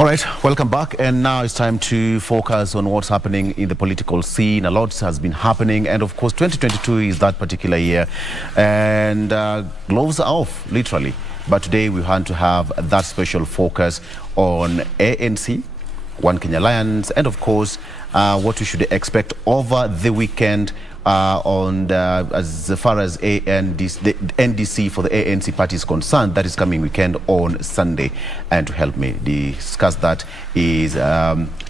All right, welcome back. And now it's time to focus on what's happening in the political scene. A lot has been happening. And of course, 2022 is that particular year. And gloves are off, literally. But today we want to have that special focus on ANC, One Kenya Alliance, and of course, what we should expect over the weekend as far as the NDC for the ANC party is concerned. That is coming weekend on Sunday. And to help me discuss that is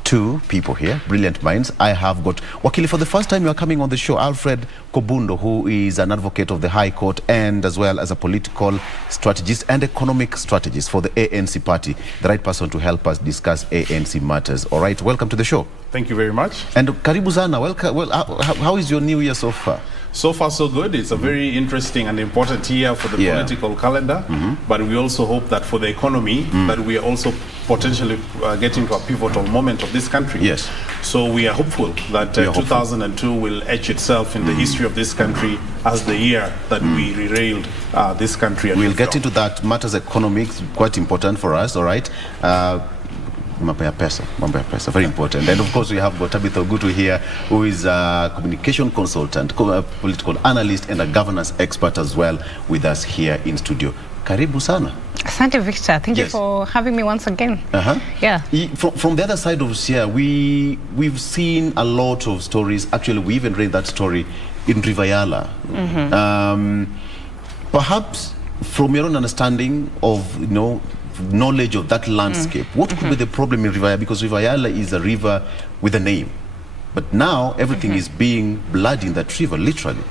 two people here, brilliant minds. I have got Wakili, for the first time you are coming on the show, Alfred, who is an advocate of the High Court and as well as a political strategist and economic strategist for the ANC party, the right person to help us discuss ANC matters. All right, welcome to the show. Thank you very much. And karibu sana. Welcome. Well, how is your new year so far? So far, so good. It's a very interesting and important year for the political calendar, but we also hope that for the economy, that we are also potentially getting to a pivotal moment of this country. Yes. So we are hopeful that 2002 will etch itself in the history of this country as the year that we derailed this country. We'll get into that. Matters economics, quite important for us, all right? Mambo ya pesa, very important. And of course we have got Tabitha Ogutu here, who is a communication consultant, political analyst and a governance expert as well, with us here in studio. Karibu sana. Asante, Victor. Thank you for having me once again. Yeah. From the other side of here, we've seen a lot of stories. Actually, we even read that story in Rivayala. Perhaps from your own understanding of, knowledge of that landscape, what could be the problem in Rivayala? Because Rivayala is a river with a name, but now everything is being blood in that river, literally.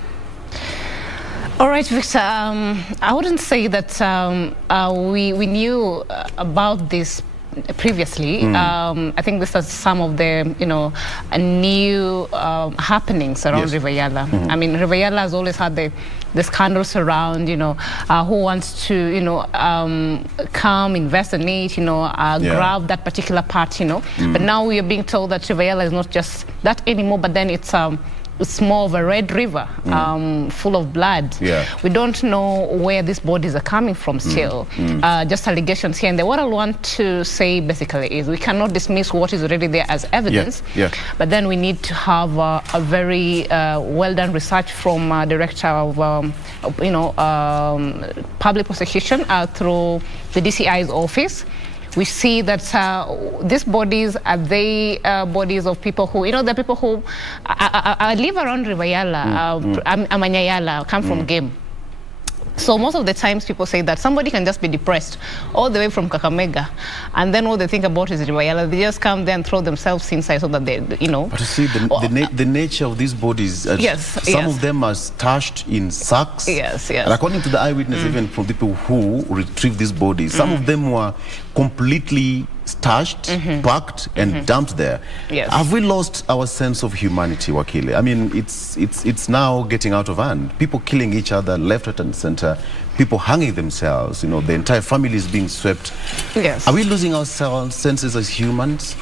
All right, Victor. I wouldn't say that we knew about this previously. I think this is some of the new happenings around Rivayala. I mean, Rivayala has always had the scandals around who wants to come invest in it, grab that particular part, but now we are being told that Rivayala is not just that anymore, but then it's more of a red river, full of blood. We don't know where these bodies are coming from still. Just allegations here and there. What I want to say basically is we cannot dismiss what is already there as evidence, but then we need to have a very well done research from Director of Public Prosecution through the DCI's office. We see that these bodies are bodies of people who, the people who live around Rivayala, Amanyayala, come from game. So most of the times people say that somebody can just be depressed all the way from Kakamega, and then all they think about is Rivayala. They just come there and throw themselves inside so that they, But you see, the nature of these bodies, some of them are stashed in sacks. And according to the eyewitness, even from people who retrieved these bodies, some of them were completely stashed, packed, and dumped there. Have we lost our sense of humanity, Wakili? I mean, it's now getting out of hand. People killing each other left, right, and center. People hanging themselves. The entire family is being swept. Are we losing our senses as humans?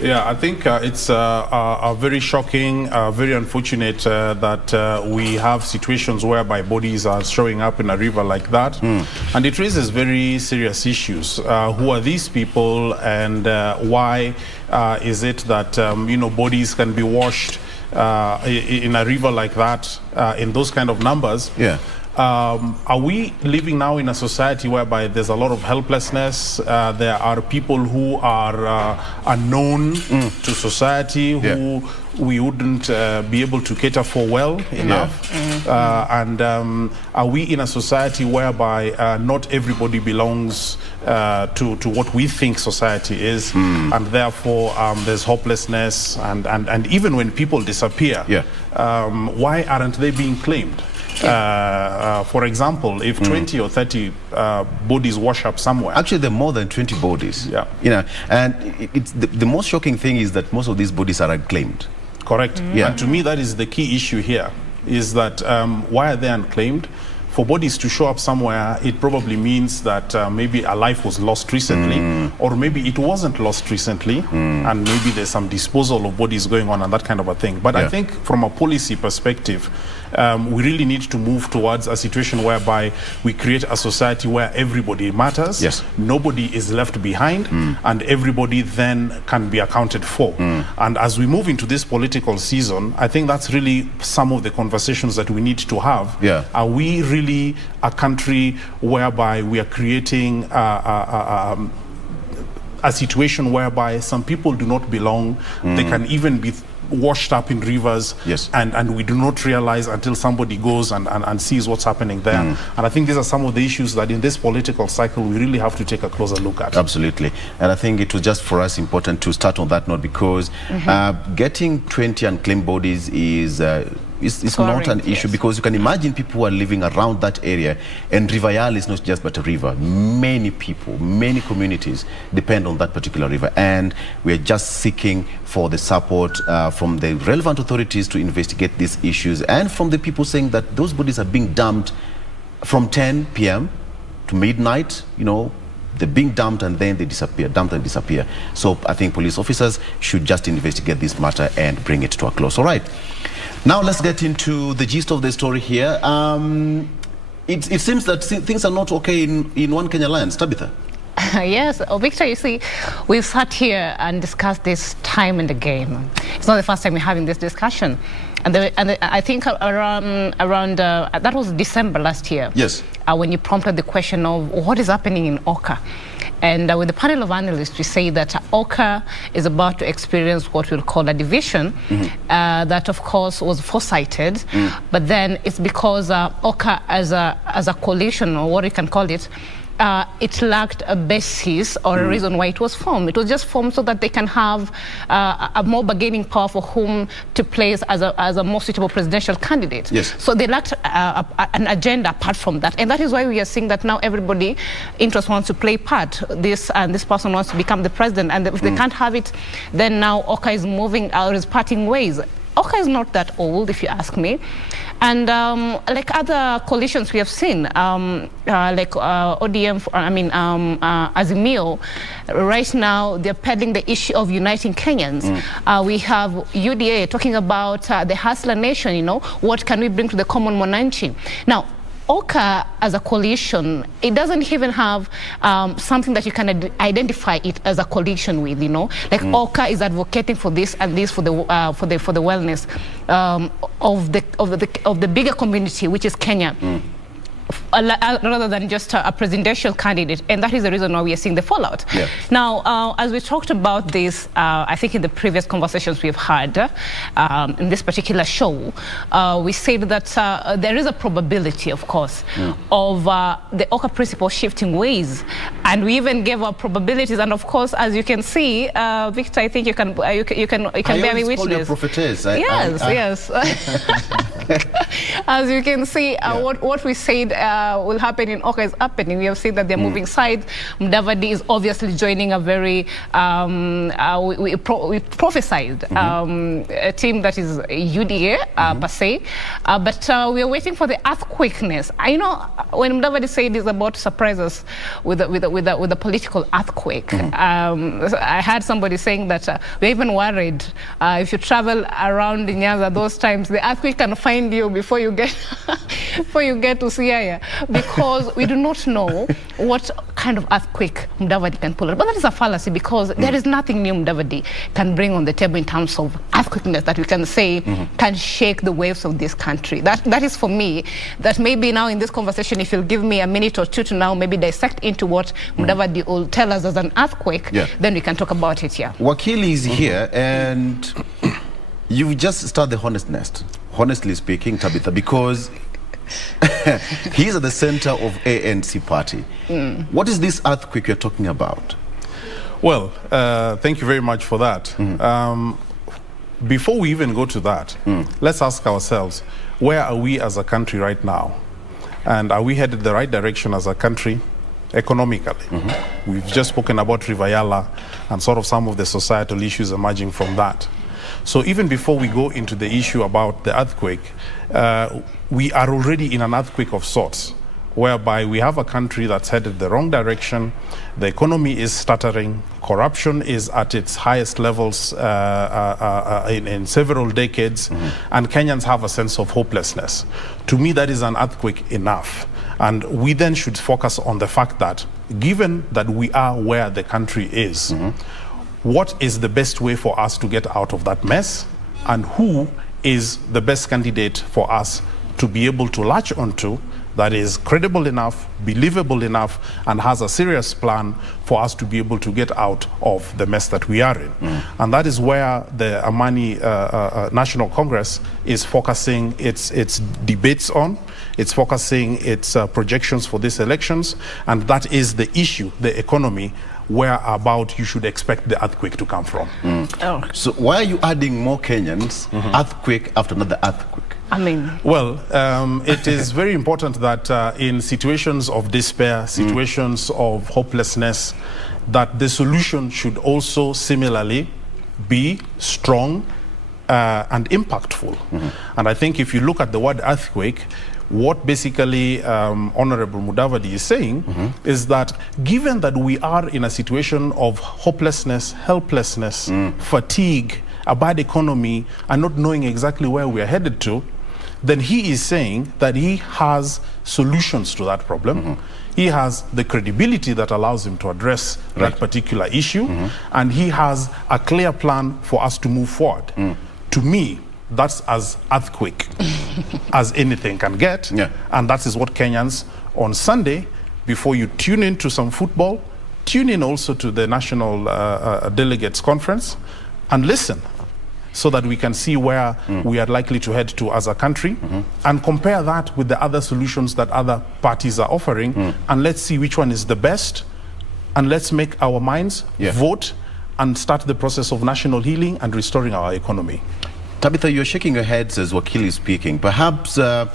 Yeah, I think it's very shocking, very unfortunate that we have situations whereby bodies are showing up in a river like that. And it raises very serious issues. Who are these people, and why is it that, bodies can be washed in a river like that in those kind of numbers? Are we living now in a society whereby there's a lot of helplessness? There are people who are unknown to society, who we wouldn't be able to cater for well enough. And are we in a society whereby not everybody belongs to what we think society is, and therefore there's hopelessness, and even when people disappear, why aren't they being claimed? For example, if 20 or 30 bodies wash up somewhere. Actually, there are more than 20 bodies. And it's the most shocking thing is that most of these bodies are unclaimed. Correct. And to me, that is the key issue here, is that why are they unclaimed? For bodies to show up somewhere, it probably means that maybe a life was lost recently, or maybe it wasn't lost recently, and maybe there's some disposal of bodies going on and that kind of a thing. But I think from a policy perspective, we really need to move towards a situation whereby we create a society where everybody matters, yes, nobody is left behind, and everybody then can be accounted for. And as we move into this political season, I think that's really some of the conversations that we need to have. Yeah. Are we really a country whereby we are creating a situation whereby some people do not belong? They can even be washed up in rivers, yes, and we do not realize until somebody goes and sees what's happening there. And I think these are some of the issues that in this political cycle we really have to take a closer look at. Absolutely. And I think it was just for us important to start on that note, because getting 20 unclaimed bodies is it's not an issue, because you can imagine people who are living around that area, and River Yala is not just but a river. Many people, many communities depend on that particular river, and we are just seeking for the support from the relevant authorities to investigate these issues, and from the people saying that those bodies are being dumped from 10 p.m. to midnight, you know, they're being dumped and then they disappear, dumped and disappear. So I think police officers should just investigate this matter and bring it to a close. All right. Now let's get into the gist of the story here. It seems that things are not okay in One Kenya lands. Tabitha? Yes, Victor, you see, we've sat here and discussed this time and again. It's not the first time we're having this discussion. And I think around that was December last year. Yes. When you prompted the question of what is happening in OKA. And with the panel of analysts, we say that OKA is about to experience what we'll call a division that, of course, was foresighted. But then it's because OKA as a coalition, or what we can call it, it lacked a basis or a reason why it was formed. It was just formed so that they can have a more bargaining power for whom to place as a more suitable presidential candidate. Yes. So they lacked an agenda apart from that. And that is why we are seeing that now everybody interest wants to play part. This person wants to become the president. And if they can't have it, then now OKA is moving or is parting ways. OKA is not that old, if you ask me. And like other coalitions we have seen, like ODM, Azimio, right now they're peddling the issue of uniting Kenyans. We have UDA talking about the hustler nation, you know, what can we bring to the common Mwananchi? Now, OKA as a coalition, it doesn't even have something that you can identify it as a coalition with, you know. Like OKA is advocating for this and this for the wellness of the bigger community, which is Kenya. Rather than just a presidential candidate, and that is the reason why we are seeing the fallout. Yeah. Now, as we talked about this, I think in the previous conversations we've had in this particular show, we said that there is a probability, of course, of the OKA principle shifting ways, and we even gave our probabilities. And of course, as you can see, Victor, I think you can bear me witness. Prophetess. Yes. As you can see, what we said will happen in OKA is happening. We have seen that they're moving sides. Mudavadi is obviously joining a very, we prophesied a team that is UDA per se. But we are waiting for the earthquakeness. You know, when Mudavadi said he's about to surprise us with a political earthquake, I had somebody saying that we're even worried if you travel around in Nyanza those times, the earthquake can find you before you get to Siaya, because we do not know what kind of earthquake Mudavadi can pull out. But that is a fallacy, because there is nothing new Mudavadi can bring on the table in terms of earthquakeness that we can say can shake the waves of this country. That is for me, that maybe now in this conversation, if you'll give me a minute or two to now maybe dissect into what Mudavadi will tell us as an earthquake, then we can talk about it here. Wakili is here, and you've just started the hornet's nest, honestly speaking, Tabitha, because he's at the center of ANC party. What is this earthquake you're talking about? Well, thank you very much for that. Before we even go to that, let's ask ourselves, where are we as a country right now? And are we headed the right direction as a country economically? We've just spoken about River Yala and sort of some of the societal issues emerging from that. So even before we go into the issue about the earthquake, we are already in an earthquake of sorts. whereby we have a country that's headed the wrong direction, the economy is stuttering, corruption is at its highest levels in several decades, and Kenyans have a sense of hopelessness. To me, that is an earthquake enough. And we then should focus on the fact that, given that we are where the country is, what is the best way for us to get out of that mess, and who is the best candidate for us to be able to latch onto that is credible enough, believable enough, and has a serious plan for us to be able to get out of the mess that we are in. And that is where the Amani National Congress is focusing its debates on. It's focusing its projections for these elections, and that is the issue, the economy, where about you should expect the earthquake to come from. So why are you adding more Kenyans, earthquake after another earthquake? I mean, well, it is very important that in situations of despair, situations of hopelessness, that the solution should also similarly be strong and impactful. And I think if you look at the word earthquake, what basically Honorable Mudavadi is saying is that given that we are in a situation of hopelessness, helplessness, fatigue, a bad economy, and not knowing exactly where we are headed to, then he is saying that he has solutions to that problem. He has the credibility that allows him to address that particular issue, and he has a clear plan for us to move forward. To me, that's as earthquake as anything can get, and that is what Kenyans on Sunday, before you tune into some football, tune in also to the National Delegates Conference and listen, so that we can see where we are likely to head to as a country, and compare that with the other solutions that other parties are offering, and let's see which one is the best, and let's make our minds, vote, and start the process of national healing and restoring our economy. Tabitha, you're shaking your head as Wakili is speaking. Perhaps the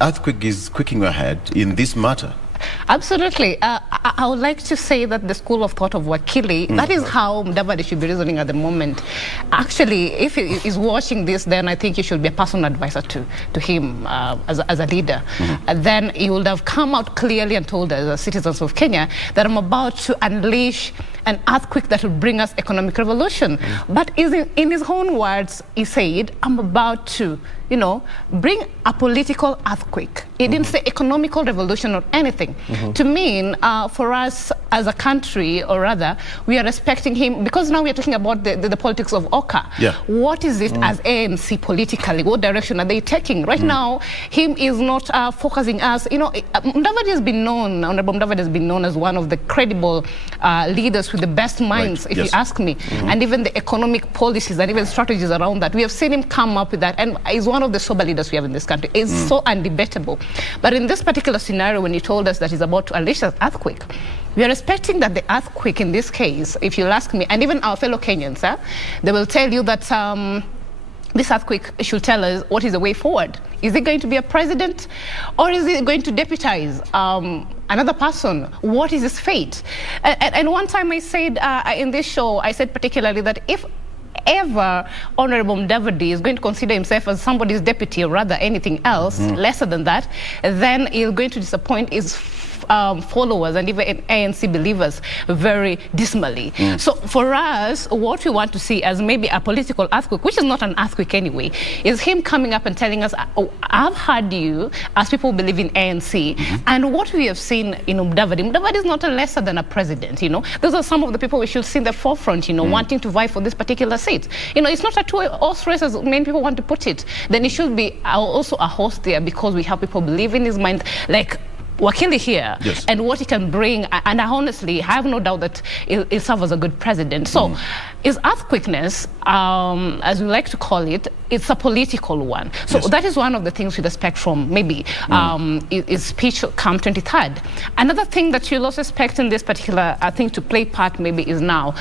earthquake is quaking your head in this matter. Absolutely. I would like to say that the school of thought of Wakili, that is how Mudavadi should be reasoning at the moment. Actually, if he is watching this, then I think you should be a personal advisor to him as a leader. And then he would have come out clearly and told us, as citizens of Kenya, that I'm about to unleash an earthquake that will bring us economic revolution. But in his own words, he said, I'm about to, bring a political earthquake. He didn't say economical revolution or anything. To mean, for us as a country, or rather, we are respecting him, because now we are talking about the politics of OKA. What is it as ANC politically? What direction are they taking? Right now, him is not focusing us. Mudavadi has been known, Honorable Mudavadi has been known as one of the credible leaders with the best minds, if you ask me. And even the economic policies and even strategies around that, we have seen him come up with that, and is one of the sober leaders we have in this country. It's so undebatable. But in this particular scenario, when he told us that he's about to unleash an earthquake, we are expecting that the earthquake in this case, if you'll ask me, and even our fellow Kenyans, they will tell you that this earthquake should tell us what is the way forward. Is it going to be a president, or is it going to deputize another person? What is his fate? And one time I said in this show, I said particularly that if ever Honorable Mudavadi is going to consider himself as somebody's deputy, or rather anything else lesser than that, then he's going to disappoint his followers and even ANC believers very dismally. So for us, what we want to see as maybe a political earthquake, which is not an earthquake anyway, is him coming up and telling us, I've heard you as people who believe in ANC, and what we have seen in Mudavadi is not lesser than a president. Those are some of the people we should see in the forefront, wanting to vie for this particular seat. It's not a two-horse race as many people want to put it. Then it should be also a horse there, because we have people believe in his mind, like Wakili here, and what he can bring, and I honestly have no doubt that he'll serve as a good president. So his earthquakeness, as we like to call it, it's a political one. So that is one of the things we expect from maybe his speech come 23rd. Another thing that you'll also expect in this particular thing to play part maybe is now,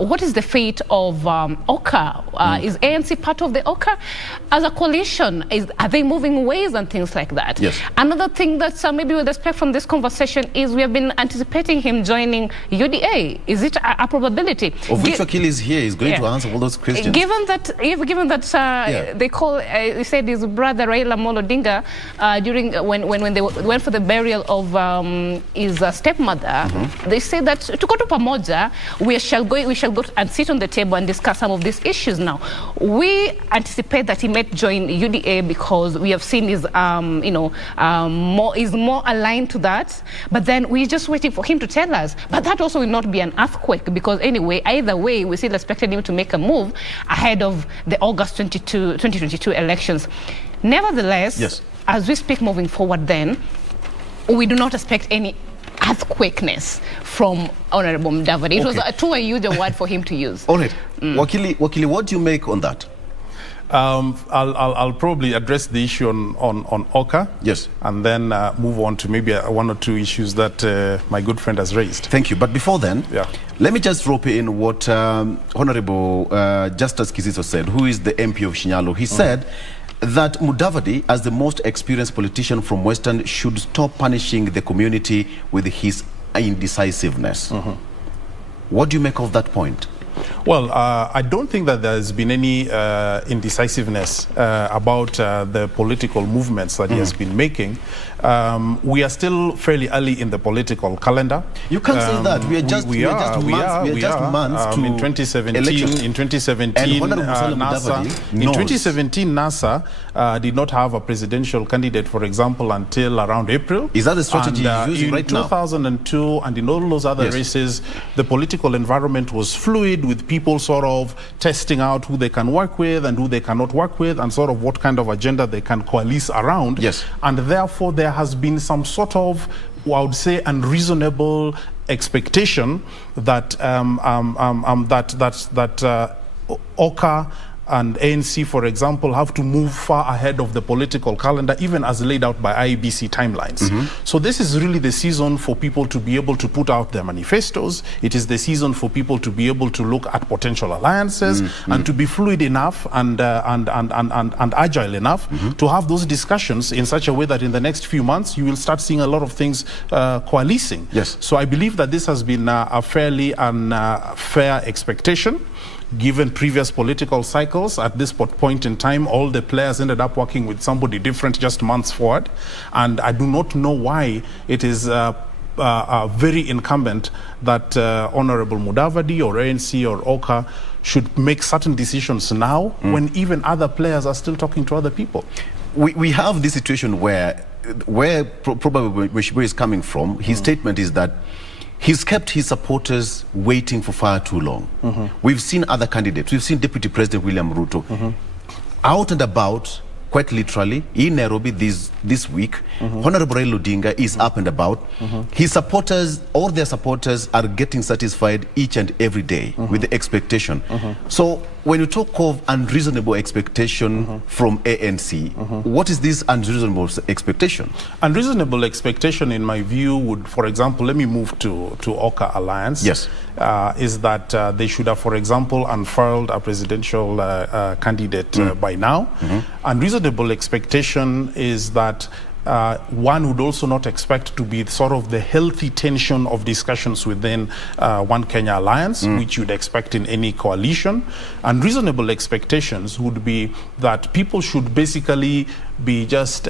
what is the fate of OKA? Is ANC part of the OKA? As a coalition, are they moving ways and things like that? Another thing that maybe we'll expect expect from this conversation is we have been anticipating him joining UDA. Is it a probability? Of which Wakili is here is going to answer all those questions. Given that they call, he said his brother Raila Amolo Odinga during when they went for the burial of his stepmother, they say that to go to Pamoja, we shall go and sit on the table and discuss some of these issues. Now, we anticipate that he might join UDA because we have seen his, is more aligned to that. But then we're just waiting for him to tell us. But that also will not be an earthquake because anyway, either way, we still expected him to make a move ahead of the August 2022 elections. Nevertheless, as we speak moving forward then, we do not expect any earthquakeness from Honorable Mudavadi. It was too huge a word for him to use. All right. Wakili, what do you make on that? I'll probably address the issue on OKA. Yes. And then move on to maybe one or two issues that my good friend has raised. Thank you. But before then, let me just rope in what Honorable Justice Kisiso said, who is the MP of Shinyalo. He said that Mudavadi, as the most experienced politician from Western, should stop punishing the community with his indecisiveness. What do you make of that point? Well, I don't think that there's been any indecisiveness about the political movements that he has been making. We are still fairly early in the political calendar. You can't say that. We are just months to in 2017. elections. In 2017, NASA did not have a presidential candidate, for example, until around April. Is that the strategy you're using right now? In 2002 and in all those other races, the political environment was fluid, with people sort of testing out who they can work with and who they cannot work with, and sort of what kind of agenda they can coalesce around. And therefore, there has been some sort of, I would say, unreasonable expectation that OKA and ANC, for example, have to move far ahead of the political calendar, even as laid out by IEBC timelines. So this is really the season for people to be able to put out their manifestos. It is the season for people to be able to look at potential alliances and to be fluid enough and agile enough to have those discussions in such a way that in the next few months you will start seeing a lot of things coalescing. So I believe that this has been a fairly unfair expectation. Given previous political cycles, at this point in time, all the players ended up working with somebody different just months forward. And I do not know why it is very incumbent that Honorable Mudavadi or ANC or OKA should make certain decisions now when even other players are still talking to other people. We have this situation where probably Mheshimiwa is coming from. His statement is that he's kept his supporters waiting for far too long. We've seen other candidates. We've seen Deputy President William Ruto out and about, quite literally, in Nairobi this week. Honorable Raila Odinga is up and about. His supporters, all their supporters, are getting satisfied each and every day with the expectation. So when you talk of unreasonable expectation from ANC, what is this unreasonable expectation? Unreasonable expectation, in my view, would, for example, let me move to OKA Alliance. Is that they should have, for example, unfurled a presidential candidate by now. Unreasonable expectation is that one would also not expect to be sort of the healthy tension of discussions within One Kenya Alliance, which you'd expect in any coalition. Unreasonable expectations would be that people should basically be just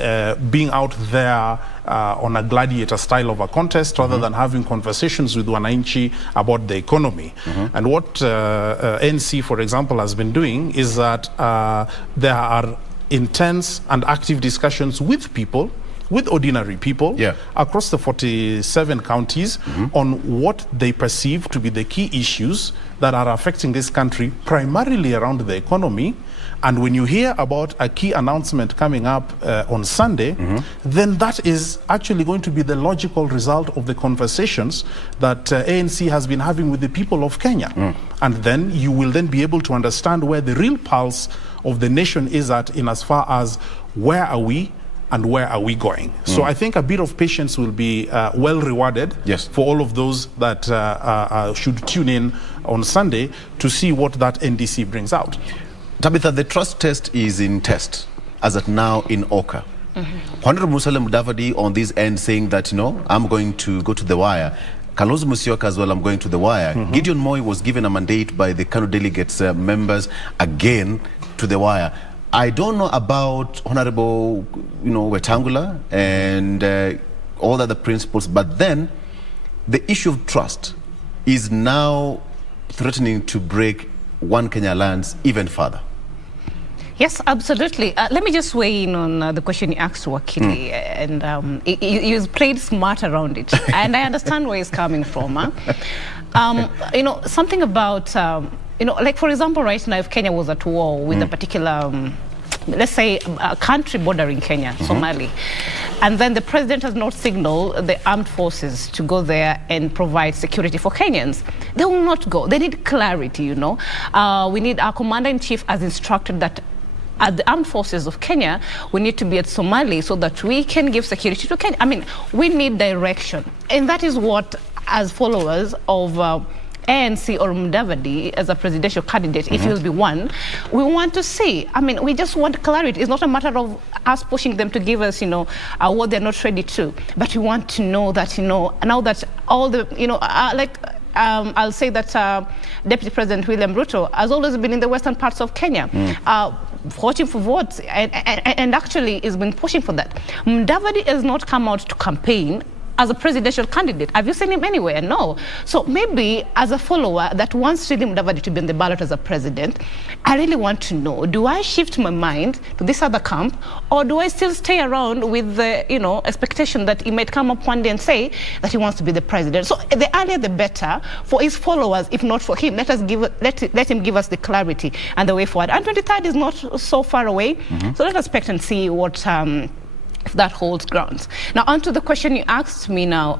being out there on a gladiator style of a contest rather than having conversations with wananchi about the economy. And what NC, for example, has been doing is that there are intense and active discussions with people, with ordinary people across the 47 counties on what they perceive to be the key issues that are affecting this country, primarily around the economy. And when you hear about a key announcement coming up on Sunday, then that is actually going to be the logical result of the conversations that ANC has been having with the people of Kenya. And then you will then be able to understand where the real pulse of the nation is at, in as far as where are we and where are we going. So I think a bit of patience will be well rewarded for all of those that should tune in on Sunday to see what that NDC brings out. Tabitha, the trust test is in test as at now in OKA. Honorable Musalia Mudavadi on this end saying that, I'm going to go to the wire. Kalonzo Musyoka as well, I'm going to the wire. Gideon Moi was given a mandate by the Kano delegates members again to the wire. I don't know about Honorable, Wetangula and all the other principles, but then the issue of trust is now threatening to break One Kenya Alliance even further. Yes, absolutely. Let me just weigh in on the question you asked Wakili, and you played smart around it, and I understand where he's coming from. Something about, like for example, right now, if Kenya was at war with a particular, let's say, a country bordering Kenya, Somali, and then the president has not signaled the armed forces to go there and provide security for Kenyans, they will not go. They need clarity, We need our commander-in-chief as instructed that at the armed forces of Kenya, we need to be at Somali so that we can give security to Kenya. I mean, we need direction. And that is what, as followers of ANC or Mudavadi as a presidential candidate, if he will be one, we want to see. I mean, we just want clarity. It's not a matter of us pushing them to give us, what they're not ready to. But we want to know that, now that all the, I'll say that Deputy President William Ruto has always been in the western parts of Kenya, voting for votes, and actually has been pushing for that. Mudavadi has not come out to campaign as a presidential candidate. Have you seen him anywhere? No. So maybe as a follower that wants really Mudavadi to be in the ballot as a president, I really want to know, do I shift my mind to this other camp, or do I still stay around with the, expectation that he might come up one day and say that he wants to be the president? So the earlier the better for his followers, if not for him. Let him give us the clarity and the way forward. And 23rd is not so far away. So let's expect and see what if that holds grounds. Now, on to the question you asked me now.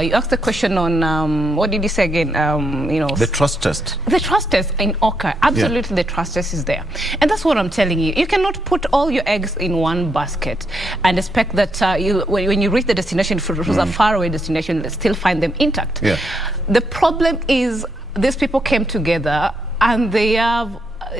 You asked the question on, what did you say again? The trust test. The trust test in OKA. Absolutely, the trust test is there. And that's what I'm telling you. You cannot put all your eggs in one basket and expect that when you reach the destination, if it was a faraway destination, you'll still find them intact. Yeah. The problem is these people came together and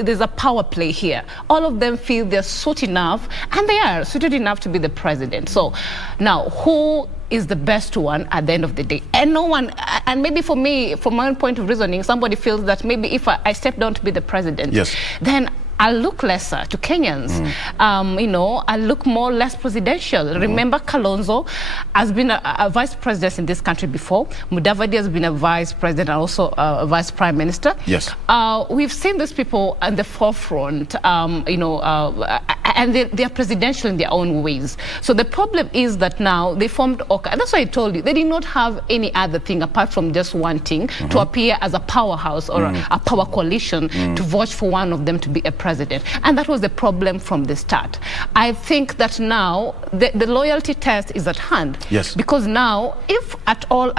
there's a power play here. All of them feel they're suited enough, and they are suited enough to be the president. So now, who is the best one at the end of the day? And no one, and maybe for me, from my own point of reasoning, somebody feels that maybe if I step down to be the president, then I'll look lesser to Kenyans. I'll look less presidential. Remember, Kalonzo has been a vice president in this country before. Mudavadi has been a vice president and also a vice prime minister. Yes. We've seen these people at the forefront, and they are presidential in their own ways. So the problem is that now they formed OKA. And that's why I told you, they did not have any other thing apart from just wanting to appear as a powerhouse or a power coalition to vote for one of them to be a president. And that was the problem from the start. I think that now the loyalty test is at hand. Yes. Because now, if at all,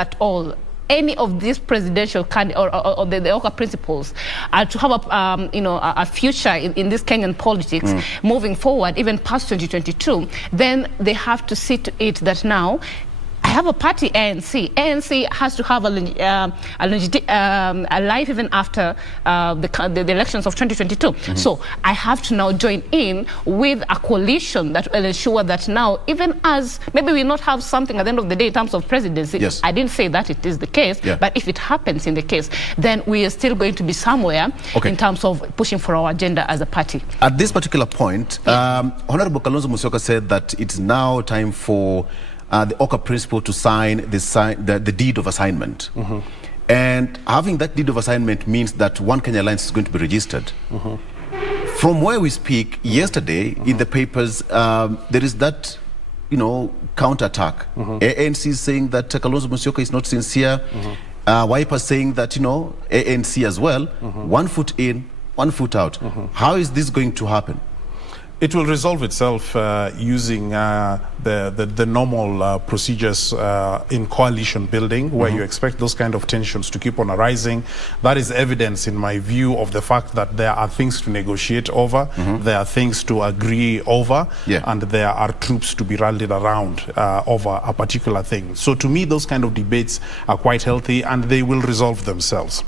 any of these presidential candidates or the OKA principles are to have a future in this Kenyan politics moving forward, even past 2022, then they have to see to it that now I have a party, ANC. ANC has to have a life even after the elections of 2022. So I have to now join in with a coalition that will ensure that now, even as maybe we not have something at the end of the day in terms of presidency, I didn't say that it is the case, but if it happens in the case, then we are still going to be somewhere in terms of pushing for our agenda as a party. At this particular point, Honorable Kalonzo Musyoka said that it's now time for the OKA principle to sign the deed of assignment. And having that deed of assignment means that One Kenya Alliance is going to be registered. From where we speak, yesterday in the papers, there is that, counterattack. ANC is saying that Kalonzo Musyoka is not sincere. Wiper saying that, ANC as well, 1 foot in, 1 foot out. How is this going to happen? It will resolve itself using the normal procedures in coalition building, where you expect those kind of tensions to keep on arising. That is evidence, in my view, of the fact that there are things to negotiate over, there are things to agree over, and there are troops to be rallied around over a particular thing. So to me, those kind of debates are quite healthy, and they will resolve themselves.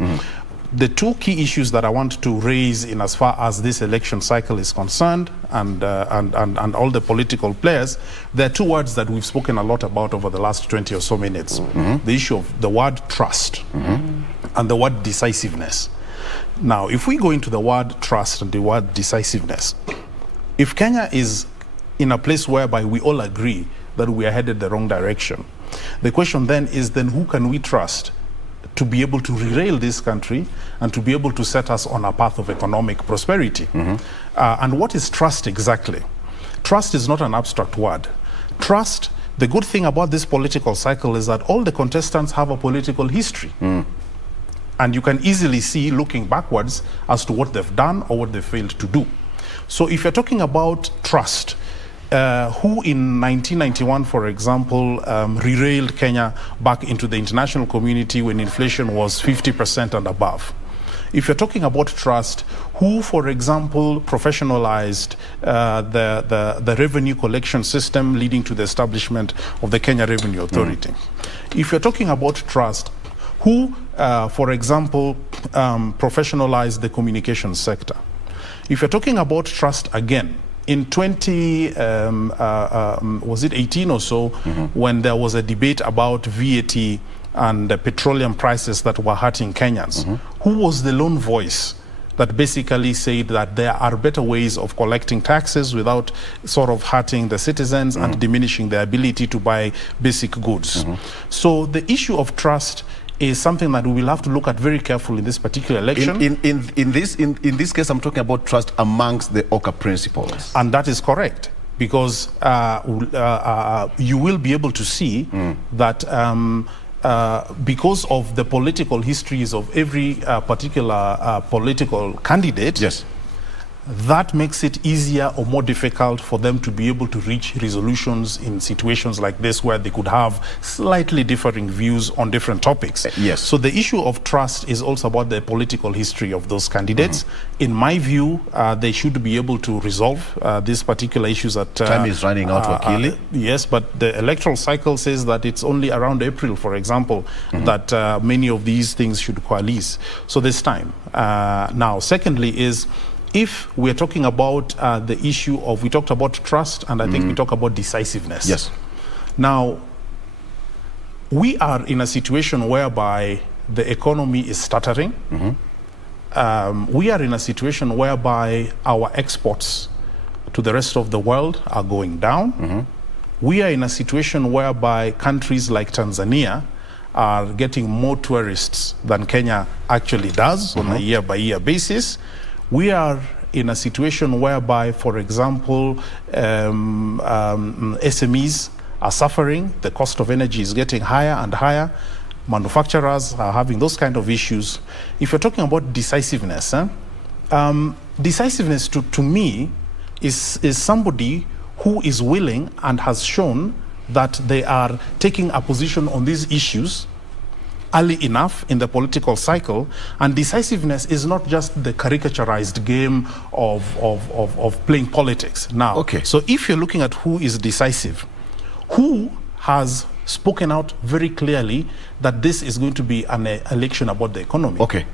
the two key issues that I want to raise in as far as this election cycle is concerned, and all the political players, there are two words that we've spoken a lot about over the last 20 or so minutes. The issue of the word trust and the word decisiveness. Now, if we go into the word trust and the word decisiveness, if Kenya is in a place whereby we all agree that we are headed the wrong direction, the question then is, then who can we trust to be able to derail this country and to be able to set us on a path of economic prosperity? And what is trust exactly? Trust is not an abstract word. Trust, the good thing about this political cycle is that all the contestants have a political history. And you can easily see, looking backwards, as to what they've done or what they failed to do. So if you're talking about trust, who in 1991, for example, derailed Kenya back into the international community when inflation was 50% and above? If you're talking about trust, who, for example, professionalized the revenue collection system leading to the establishment of the Kenya Revenue Authority? If you're talking about trust, who, for example, professionalized the communications sector? If you're talking about trust again, in 2018 or so, when there was a debate about VAT and the petroleum prices that were hurting Kenyans, who was the lone voice that basically said that there are better ways of collecting taxes without sort of hurting the citizens and diminishing their ability to buy basic goods? So the issue of trust is something that we will have to look at very carefully in this particular election. In this case, I'm talking about trust amongst the OKA principles. And that is correct, because you will be able to see that because of the political histories of every particular political candidate, yes, that makes it easier or more difficult for them to be able to reach resolutions in situations like this, where they could have slightly differing views on different topics. Yes. So the issue of trust is also about the political history of those candidates. In my view, they should be able to resolve these particular issues at... Time is running out, Wakili. Yes, but the electoral cycle says that it's only around April, for example, that many of these things should coalesce. So there's time. Now, secondly is, if we're talking about the issue of, we talked about trust, and I think we talk about decisiveness. Yes. Now, we are in a situation whereby the economy is stuttering. We are in a situation whereby our exports to the rest of the world are going down. We are in a situation whereby countries like Tanzania are getting more tourists than Kenya actually does on a year-by-year basis. We are in a situation whereby, for example, SMEs are suffering. The cost of energy is getting higher and higher. Manufacturers are having those kind of issues. If you're talking about decisiveness, decisiveness to me is somebody who is willing and has shown that they are taking a position on these issues early enough in the political cycle. And decisiveness is not just the caricaturized game of playing politics. Now, so if you're looking at who is decisive, who has spoken out very clearly that this is going to be an election about the economy? Okay.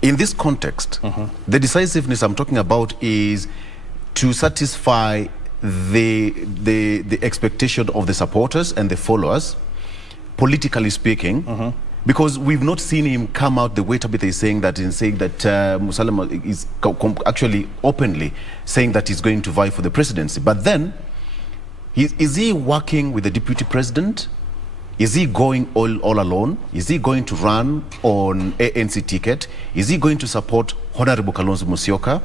In this context, the decisiveness I'm talking about is to satisfy the expectation of the supporters and the followers, politically speaking, because we've not seen him come out the way Tabitha is saying that, Musalem is actually openly saying that he's going to vie for the presidency. But then, is he working with the deputy president? Is he going all alone? Is he going to run on ANC ticket? Is he going to support Honorable Kalonzo Musyoka?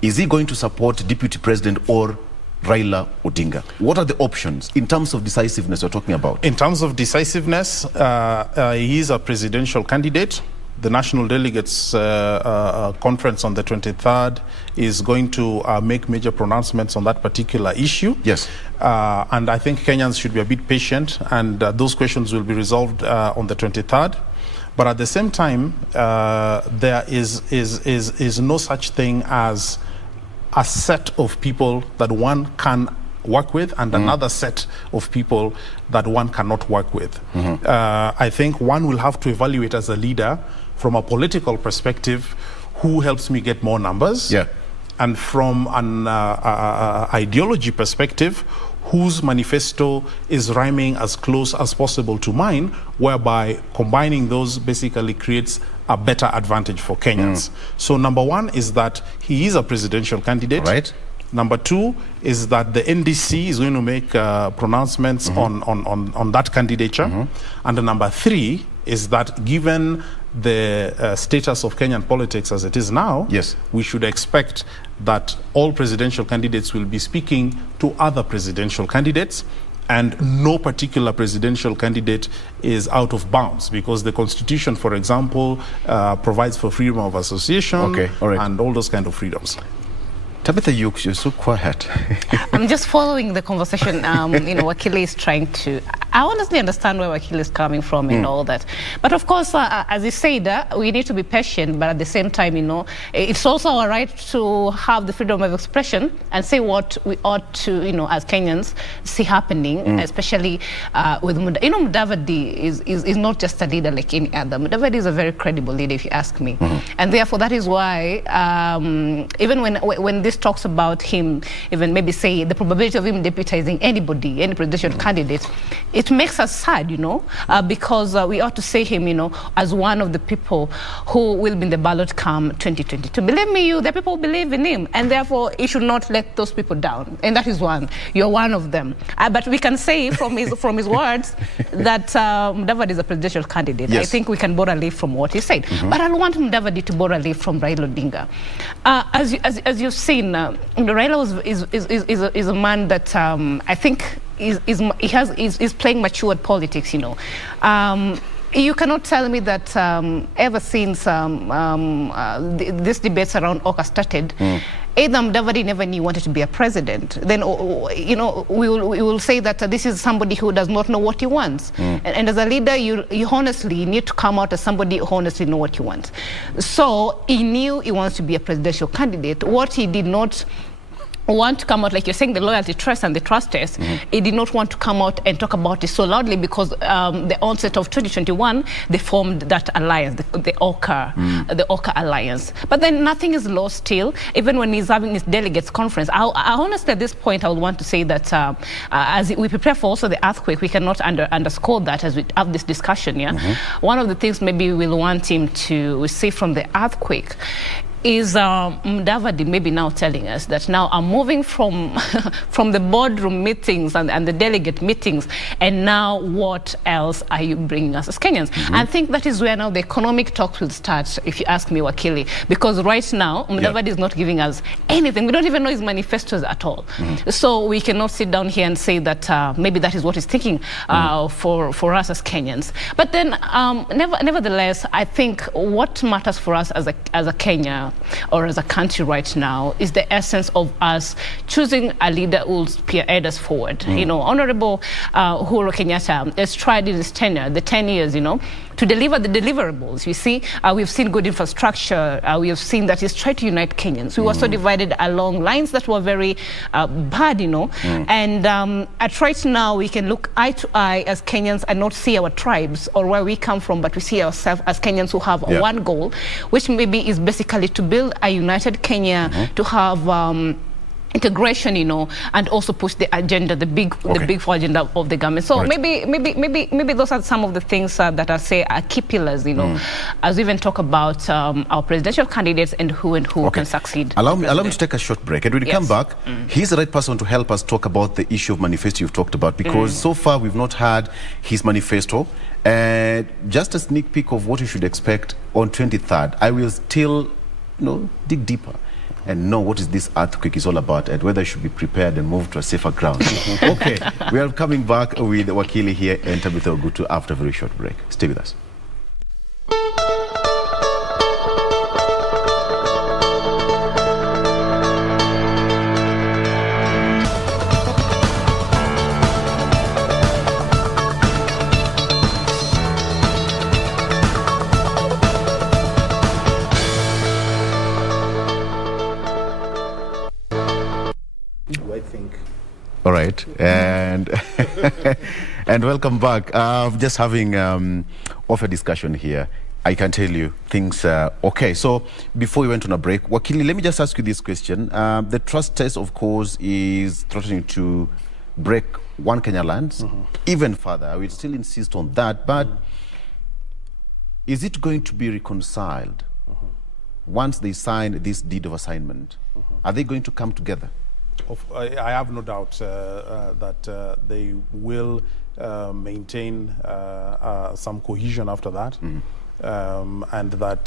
Is he going to support deputy president or Raila Odinga? What are the options in terms of decisiveness you're talking about? In terms of decisiveness, he is a presidential candidate. The National Delegates Conference on the 23rd is going to make major pronouncements on that particular issue. Yes. And I think Kenyans should be a bit patient, and those questions will be resolved on the 23rd. But at the same time, there is no such thing as a set of people that one can work with and another set of people that one cannot work with. I think one will have to evaluate as a leader from a political perspective, who helps me get more numbers? Yeah. And from an ideology perspective, whose manifesto is rhyming as close as possible to mine, whereby combining those basically creates a better advantage for Kenyans. So number one is that he is a presidential candidate. Right. Number two is that the NDC is going to make pronouncements on that candidature. And the number three is that given the status of Kenyan politics as it is now, yes, we should expect that all presidential candidates will be speaking to other presidential candidates, and no particular presidential candidate is out of bounds, because the Constitution, for example, provides for freedom of association and all those kind of freedoms. Tabitha, you're so quiet. I'm just following the conversation, Wakili is trying to... I honestly understand where Wakili is coming from and all that. But of course, as he said, we need to be patient, but at the same time, it's also our right to have the freedom of expression and say what we ought to, as Kenyans, see happening, especially with Mudavadi. Mudavadi is not just a leader like any other. Mudavadi is a very credible leader, if you ask me. And therefore, that is why, even when this talks about him, even maybe say the probability of him deputizing anybody, any presidential candidate, it makes us sad, because we ought to say him, as one of the people who will be in the ballot come 2022. Believe me, the people believe in him, and therefore he should not let those people down. And that is one. You're one of them. But we can say from his words that Mudavadi is a presidential candidate. Yes. I think we can borrow a leaf from what he said. But I don't want Mudavadi to borrow a leaf from Raila Odinga. As you've seen, Raila is a man that I think is playing matured politics. You cannot tell me that ever since these debates around OKA started, either Mudavadi never knew he wanted to be a president. Then, we will say that this is somebody who does not know what he wants. And as a leader, you honestly need to come out as somebody who honestly knows what he wants. So he knew he wants to be a presidential candidate. What he did not want to come out, like you're saying, the loyalty trust and the trust test, he did not want to come out and talk about it so loudly, because the onset of 2021, they formed that alliance, the OKA alliance. But then nothing is lost still, even when he's having his delegates conference. I honestly, at this point, I would want to say that as we prepare for also the earthquake, we cannot underscore that as we have this discussion. One of the things maybe we'll want him to see from the earthquake is Mudavadi maybe now telling us that now I'm moving from the boardroom meetings and the delegate meetings, and now what else are you bringing us as Kenyans? I think that is where now the economic talks will start, if you ask me, Wakili, because right now Mudavadi is not giving us anything. We don't even know his manifestos at all. So we cannot sit down here and say that maybe that is what he's thinking for us as Kenyans. But then nevertheless, I think what matters for us as a Kenya or as a country right now is the essence of us choosing a leader who will spearhead us forward. Honorable Uhuru Kenyatta has tried in his tenure, the 10 years, to deliver the deliverables. You see, we've seen good infrastructure. We have seen that he's tried to unite Kenyans. We were so divided along lines that were very bad, And at right now, we can look eye to eye as Kenyans and not see our tribes or where we come from, but we see ourselves as Kenyans who have one goal, which maybe is basically to build a united Kenya, to have integration, and also push the agenda, the big four agenda of the government. So maybe those are some of the things that are key pillars, as we even talk about our presidential candidates and who can succeed. Allow me to take a short break, and when we come back, he's the right person to help us talk about the issue of manifesto you've talked about, because so far we've not had his manifesto. And just a sneak peek of what you should expect on 23rd. I will still dig deeper and know what is this earthquake is all about, and whether I should be prepared and move to a safer ground. Okay, we are coming back with Wakili here and Tabitha Ogutu after a very short break. Stay with us. All right, and and welcome back. Just having off a discussion here. I can tell you things are okay. So before we went on a break, Wakili, let me just ask you this question. The trust test, of course, is threatening to break One Kenya lands even further. I will still insist on that, but is it going to be reconciled once they sign this deed of assignment? Are they going to come together? I have no doubt that they will maintain some cohesion after that, and that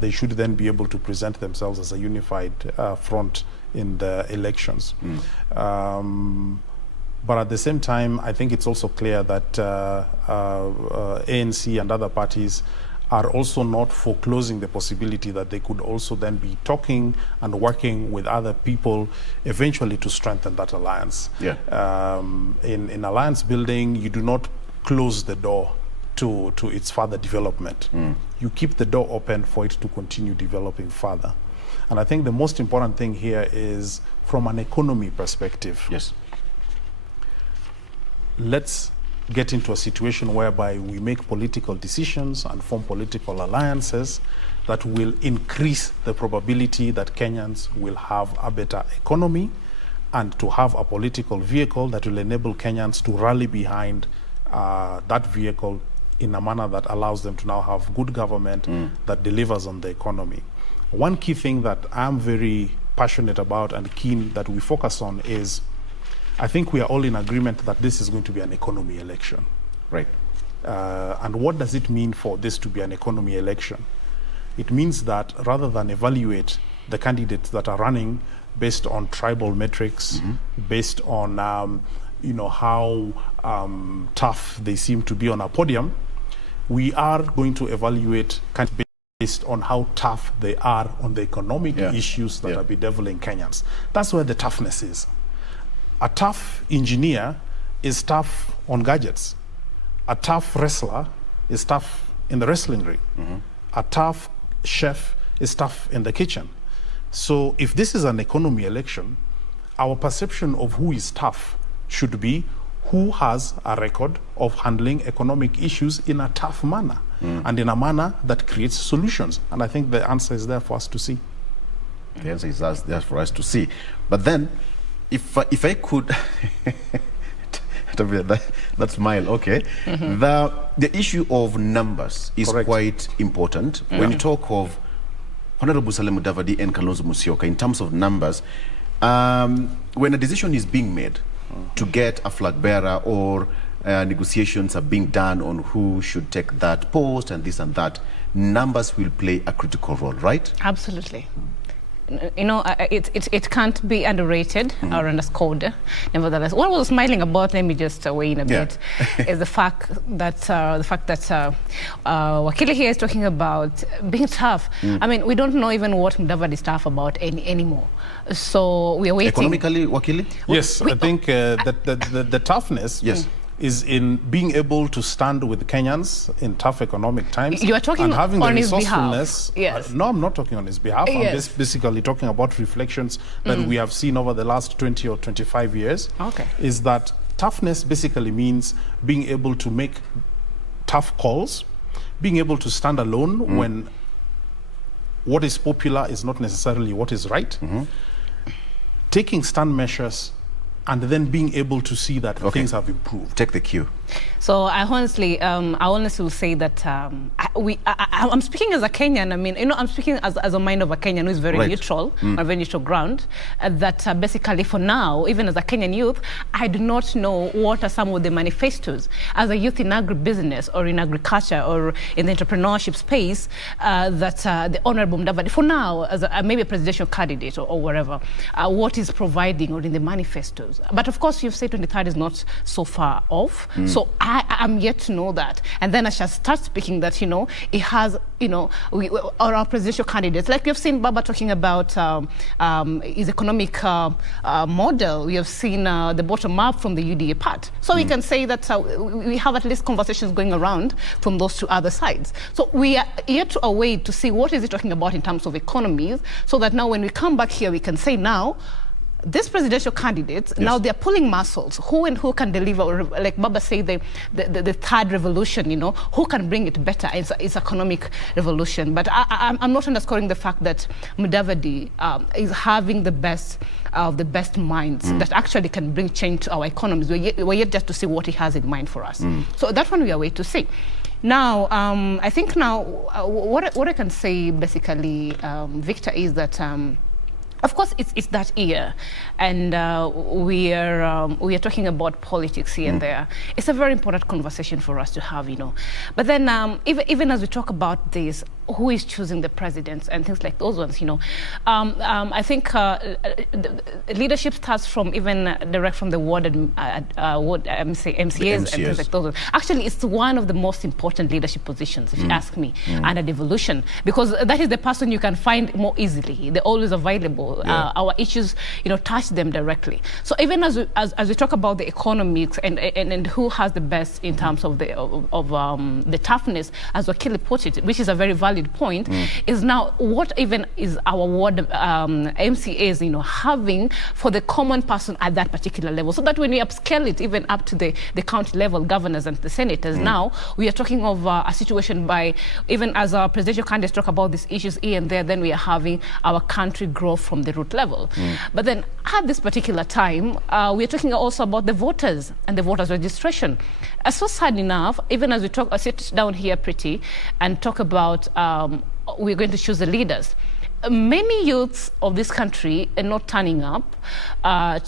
they should then be able to present themselves as a unified front in the elections. But at the same time, I think it's also clear that ANC and other parties are also not foreclosing the possibility that they could also then be talking and working with other people eventually to strengthen that alliance. Yeah. In alliance building, you do not close the door to its further development. You keep the door open for it to continue developing further. And I think the most important thing here is from an economy perspective. Yes. Let's get into a situation whereby we make political decisions and form political alliances that will increase the probability that Kenyans will have a better economy and to have a political vehicle that will enable Kenyans to rally behind that vehicle in a manner that allows them to now have good government that delivers on the economy. One key thing that I'm very passionate about and keen that we focus on is I think we are all in agreement that this is going to be an economy election. Right. And what does it mean for this to be an economy election? It means that rather than evaluate the candidates that are running based on tribal metrics, based on you know, how tough they seem to be on a podium, we are going to evaluate candidates based on how tough they are on the economic issues that are bedeviling Kenyans. That's where the toughness is. A tough engineer is tough on gadgets. A tough wrestler is tough in the wrestling ring. A tough chef is tough in the kitchen. So if this is an economy election, our perception of who is tough should be who has a record of handling economic issues in a tough manner and in a manner that creates solutions. And I think the answer is there for us to see. The answer is there for us to see. But then, if I could, that smile, okay. The issue of numbers is quite important. When you talk of Honorable Salim Mudavadi and Kalonzo Musyoka, in terms of numbers, when a decision is being made to get a flag bearer or negotiations are being done on who should take that post and this and that, numbers will play a critical role, right? Absolutely. You know, it can't be underrated or underscored. Nevertheless, what I was smiling about, let me just weigh in a bit, is the fact that Wakili here is talking about being tough. I mean, we don't know even what Mudavadi is tough about anymore. So we are waiting. Economically, Wakili? Yes, I think that the toughness is in being able to stand with Kenyans in tough economic times. You are talking and having on the his resourcefulness. behalf. Yes. No, I'm not talking on his behalf. I'm basically talking about reflections that we have seen over the last 20 or 25 years. Okay. Is that toughness basically means being able to make tough calls, being able to stand alone when what is popular is not necessarily what is right, taking stand measures, and then being able to see that things have improved. Take the cue. So I honestly will say that I'm speaking as a Kenyan. I mean, you know, I'm speaking as a mind of a Kenyan who is very neutral, on very neutral ground. That basically for now, even as a Kenyan youth, I do not know what are some of the manifestos as a youth in agribusiness or in agriculture or in the entrepreneurship space that the Honorable Mudavadi, for now, as maybe a presidential candidate or whatever, what is providing or in the manifestos. But of course, you've said 23rd is not so far off. So I'm yet to know that. And then I shall start speaking that, you know, it has, you know, or our presidential candidates, like we've seen Baba talking about his economic model. We have seen the bottom up from the UDA part. So we can say that we have at least conversations going around from those two other sides. So we are yet to await to see what is he talking about in terms of economies, so that now when we come back here, we can say now, these presidential candidates, now they're pulling muscles. Who and who can deliver, or like Baba said, the third revolution, who can bring it better? It's economic revolution. But I'm not underscoring the fact that Mudavadi is having the best of the best minds that actually can bring change to our economies. We're yet just to see what he has in mind for us. So that one we are waiting to see. Now, I think now what I can say basically, Victor, is that of course it's that year, and we are talking about politics here and there. It's a very important conversation for us to have, But then even as we talk about this, who is choosing the presidents and things like those ones, I think leadership starts from even direct from the ward MCAs and things like those ones. Actually, it's one of the most important leadership positions, if you ask me, under devolution, because that is the person you can find more easily. They're always available. Our issues, touch them directly. So even as we talk about the economics and who has the best in terms of the toughness, as Wakili put it, which is a very valid point, is now what even is our ward MCAs, having for the common person at that particular level, so that when we upscale it even up to the county level governors and the senators, now we are talking of a situation by, even as our presidential candidates talk about these issues here and there, then we are having our country grow from the root level. But then at this particular time, we are talking also about the voters and the voters registration. So sad enough, even as we sit down here pretty and talk about we're going to choose the leaders, many youths of this country are not turning up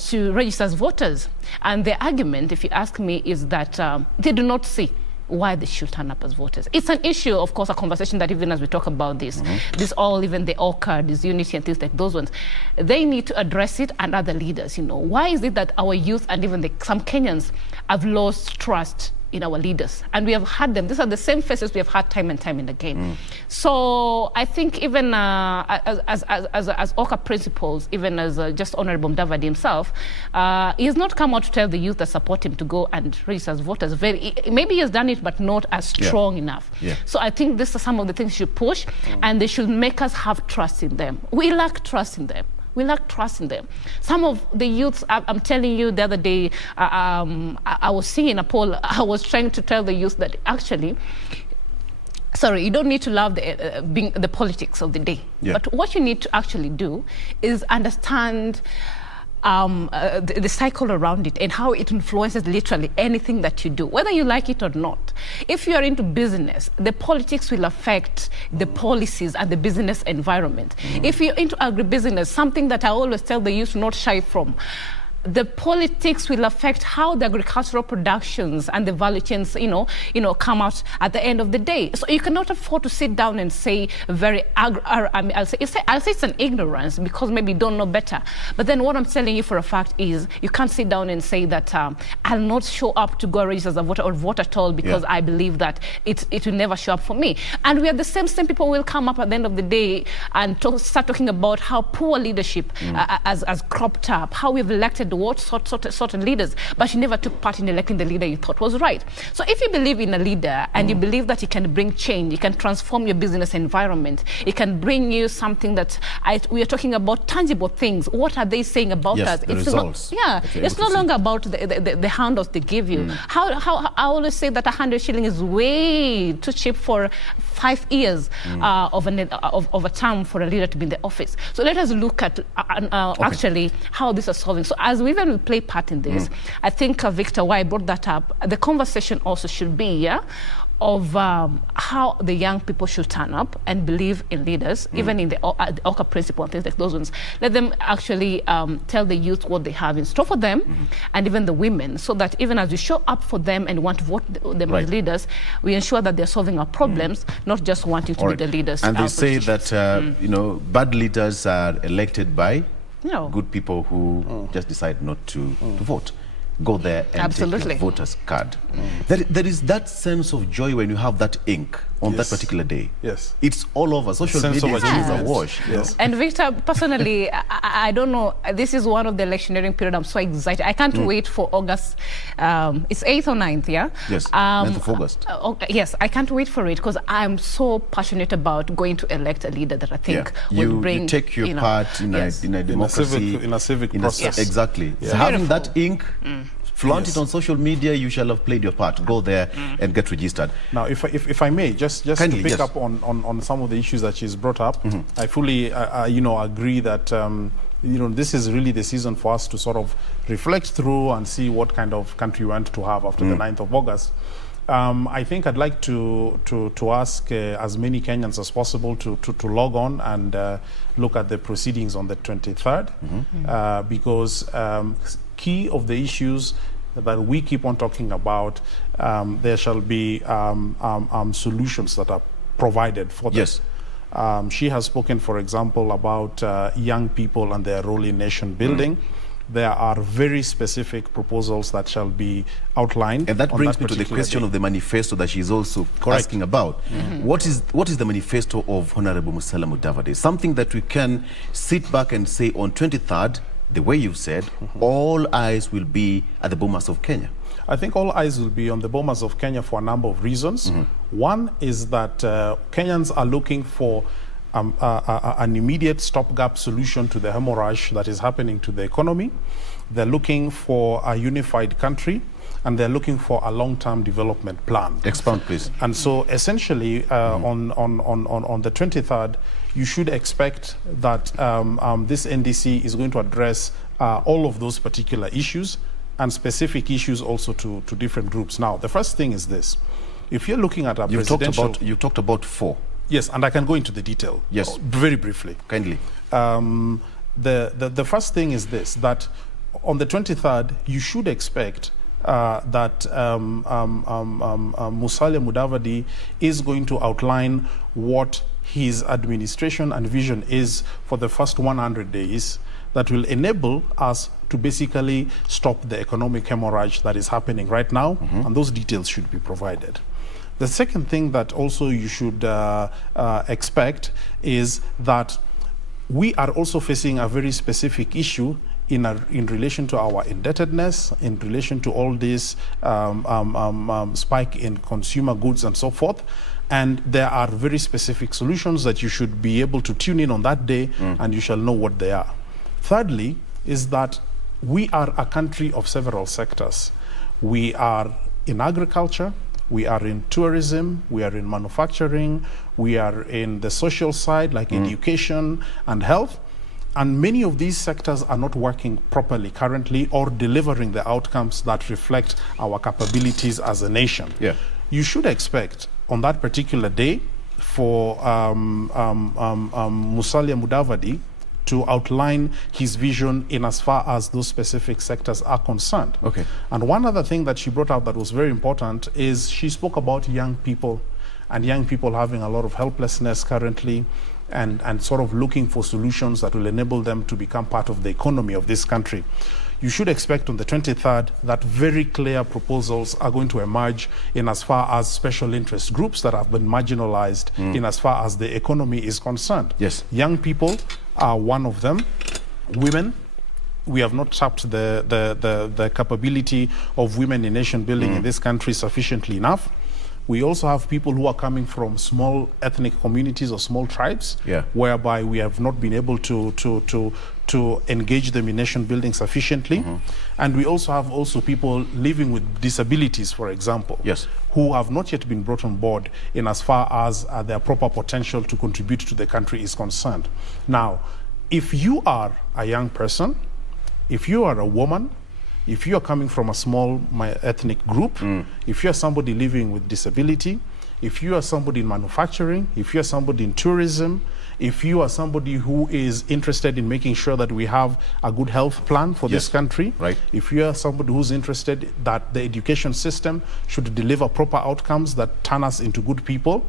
to register as voters. And the argument, if you ask me, is that they do not see why they should turn up as voters. It's an issue, of course, a conversation that even as we talk about this, even the OKA, this unity and things like those ones, they need to address it, and other leaders, Why is it that our youth and even some Kenyans have lost trust in our leaders? And we have had them. These are the same faces we have had time and time and again. So I think even as OKA principles, even as just Honorable Mudavadi himself, he has not come out to tell the youth that support him to go and register as voters. Maybe he has done it, but not as strong enough. So I think these are some of the things you should push, and they should make us have trust in them. We lack trust in them. We lack trust in them. Some of the youths, I'm telling you, the other day, I was seeing a poll. I was trying to tell the youth that actually, sorry, you don't need to love the politics of the day. But what you need to actually do is understand the cycle around it and how it influences literally anything that you do, whether you like it or not. If you are into business, the politics will affect the policies and the business environment. If you're into agribusiness, something that I always tell the youth not shy from, the politics will affect how the agricultural productions and the value chains, come out at the end of the day. So you cannot afford to sit down and say I'll say it's an ignorance because maybe you don't know better. But then what I'm telling you for a fact is you can't sit down and say that I'll not show up to go register as a voter or vote at all because I believe that it will never show up for me. And we are the same people will come up at the end of the day and start talking about how poor leadership has cropped up, how we've elected what sort of leaders, but you never took part in electing the leader you thought was right. So if you believe in a leader and you believe that he can bring change, he can transform your business environment, he can bring you something that we are talking about tangible things. What are they saying about us? The results. It's no longer about the handouts they give you. How I always say that 100 shilling is way too cheap for 5 years of a term for a leader to be in the office. So let us look at actually how this is solving. So as we even play part in this, I think, Victor, why I brought that up, the conversation also should be of how the young people should turn up and believe in leaders, even in the OKA principle and things like those ones. Let them actually tell the youth what they have in store for them, and even the women, so that even as we show up for them and want to vote them as leaders, we ensure that they're solving our problems, not just wanting to be the leaders. And they say that bad leaders are elected by good people who just decide not to vote. Go there and take your voter's card. There is that sense of joy when you have that ink on that Yes. particular day. Yes. It's all over. Social Sense media of is always achievement. awash. Yes. And Victor, personally, I don't know. This is one of the electioneering period. I'm so excited. I can't wait for August. It's 8th or 9th, yeah? Yes, 9th of August. Yes, I can't wait for it because I'm so passionate about going to elect a leader that I think will bring. You take your part in, yes. in a democracy. In a civic process. Exactly. Yeah. So having Beautiful. that ink, flaunt Yes. it on social media, you shall have played your part. Go there and get registered. Now, if I may, just Kindly, to pick yes. up on some of the issues that she's brought up, I fully, agree that, this is really the season for us to sort of reflect through and see what kind of country we want to have after the 9th of August. I think I'd like to ask as many Kenyans as possible to log on and look at the proceedings on the 23rd, because key of the issues that we keep on talking about, there shall be solutions that are provided for them. Yes. She has spoken, for example, about young people and their role in nation building. There are very specific proposals that shall be outlined. And that on brings me to the particular question day. of the manifesto that she's also Correct. asking about. What is the manifesto of Honorable Musalia Mudavadi? Something that we can sit back and say on 23rd, the way you've said, all eyes will be at the Bomas of Kenya. I think all eyes will be on the Bomas of Kenya for a number of reasons. One is that Kenyans are looking for an immediate stopgap solution to the hemorrhage that is happening to the economy. They're looking for a unified country, and they're looking for a long-term development plan. Expound, please. And so essentially on the 23rd, you should expect that this NDC is going to address all of those particular issues and specific issues also to different groups. Now, the first thing is this. If you're looking at a presidential... You talked about 4. Yes, and I can go into the detail. Yes. Very briefly. Kindly. The first thing is this, that on the 23rd, you should expect that Musalia Mudavadi is going to outline what his administration and vision is for the first 100 days that will enable us to basically stop the economic hemorrhage that is happening right now, and those details should be provided. The second thing that also you should expect is that we are also facing a very specific issue in relation to our indebtedness, in relation to all this spike in consumer goods and so forth. And there are very specific solutions that you should be able to tune in on that day, and you shall know what they are. Thirdly, is that we are a country of several sectors. We are in agriculture, we are in tourism, we are in manufacturing, we are in the social side like education and health. And many of these sectors are not working properly currently or delivering the outcomes that reflect our capabilities as a nation. Yeah. You should expect on that particular day for Musalia Mudavadi to outline his vision in as far as those specific sectors are concerned. Okay. And one other thing that she brought out that was very important is she spoke about young people and young people having a lot of helplessness currently and sort of looking for solutions that will enable them to become part of the economy of this country. You should expect on the 23rd that very clear proposals are going to emerge in as far as special interest groups that have been marginalized in as far as the economy is concerned. Yes. Young people are one of them. Women, we have not tapped the capability of women in nation building in this country sufficiently enough. We also have people who are coming from small ethnic communities or small tribes, whereby we have not been able to engage them in nation building sufficiently. And we also have people living with disabilities, for example, who have not yet been brought on board in as far as their proper potential to contribute to the country is concerned. Now, if you are a young person, if you are a woman, if you are coming from a small ethnic group, if you are somebody living with disability, if you are somebody in manufacturing, if you are somebody in tourism, if you are somebody who is interested in making sure that we have a good health plan for this country, if you are somebody who's interested that the education system should deliver proper outcomes that turn us into good people,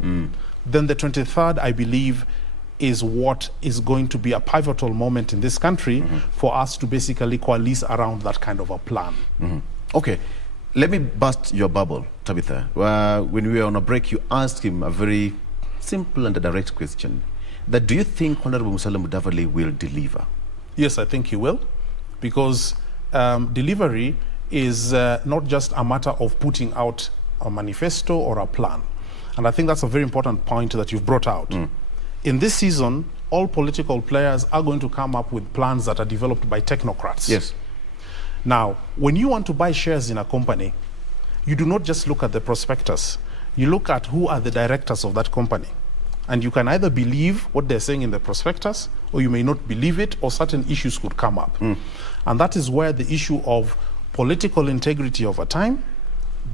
then the 23rd, I believe, is what is going to be a pivotal moment in this country for us to basically coalesce around that kind of a plan. Okay. Let me burst your bubble, Tabitha. When we were on a break, you asked him a very simple and a direct question. That do you think Honorable Musalia Mudavadi will deliver? Yes, I think he will, because delivery is not just a matter of putting out a manifesto or a plan. And I think that's a very important point that you've brought out. In this season, all political players are going to come up with plans that are developed by technocrats. Yes. Now, when you want to buy shares in a company, you do not just look at the prospectus. You look at who are the directors of that company. And you can either believe what they're saying in the prospectus, or you may not believe it, or certain issues could come up. And that is where the issue of political integrity over time,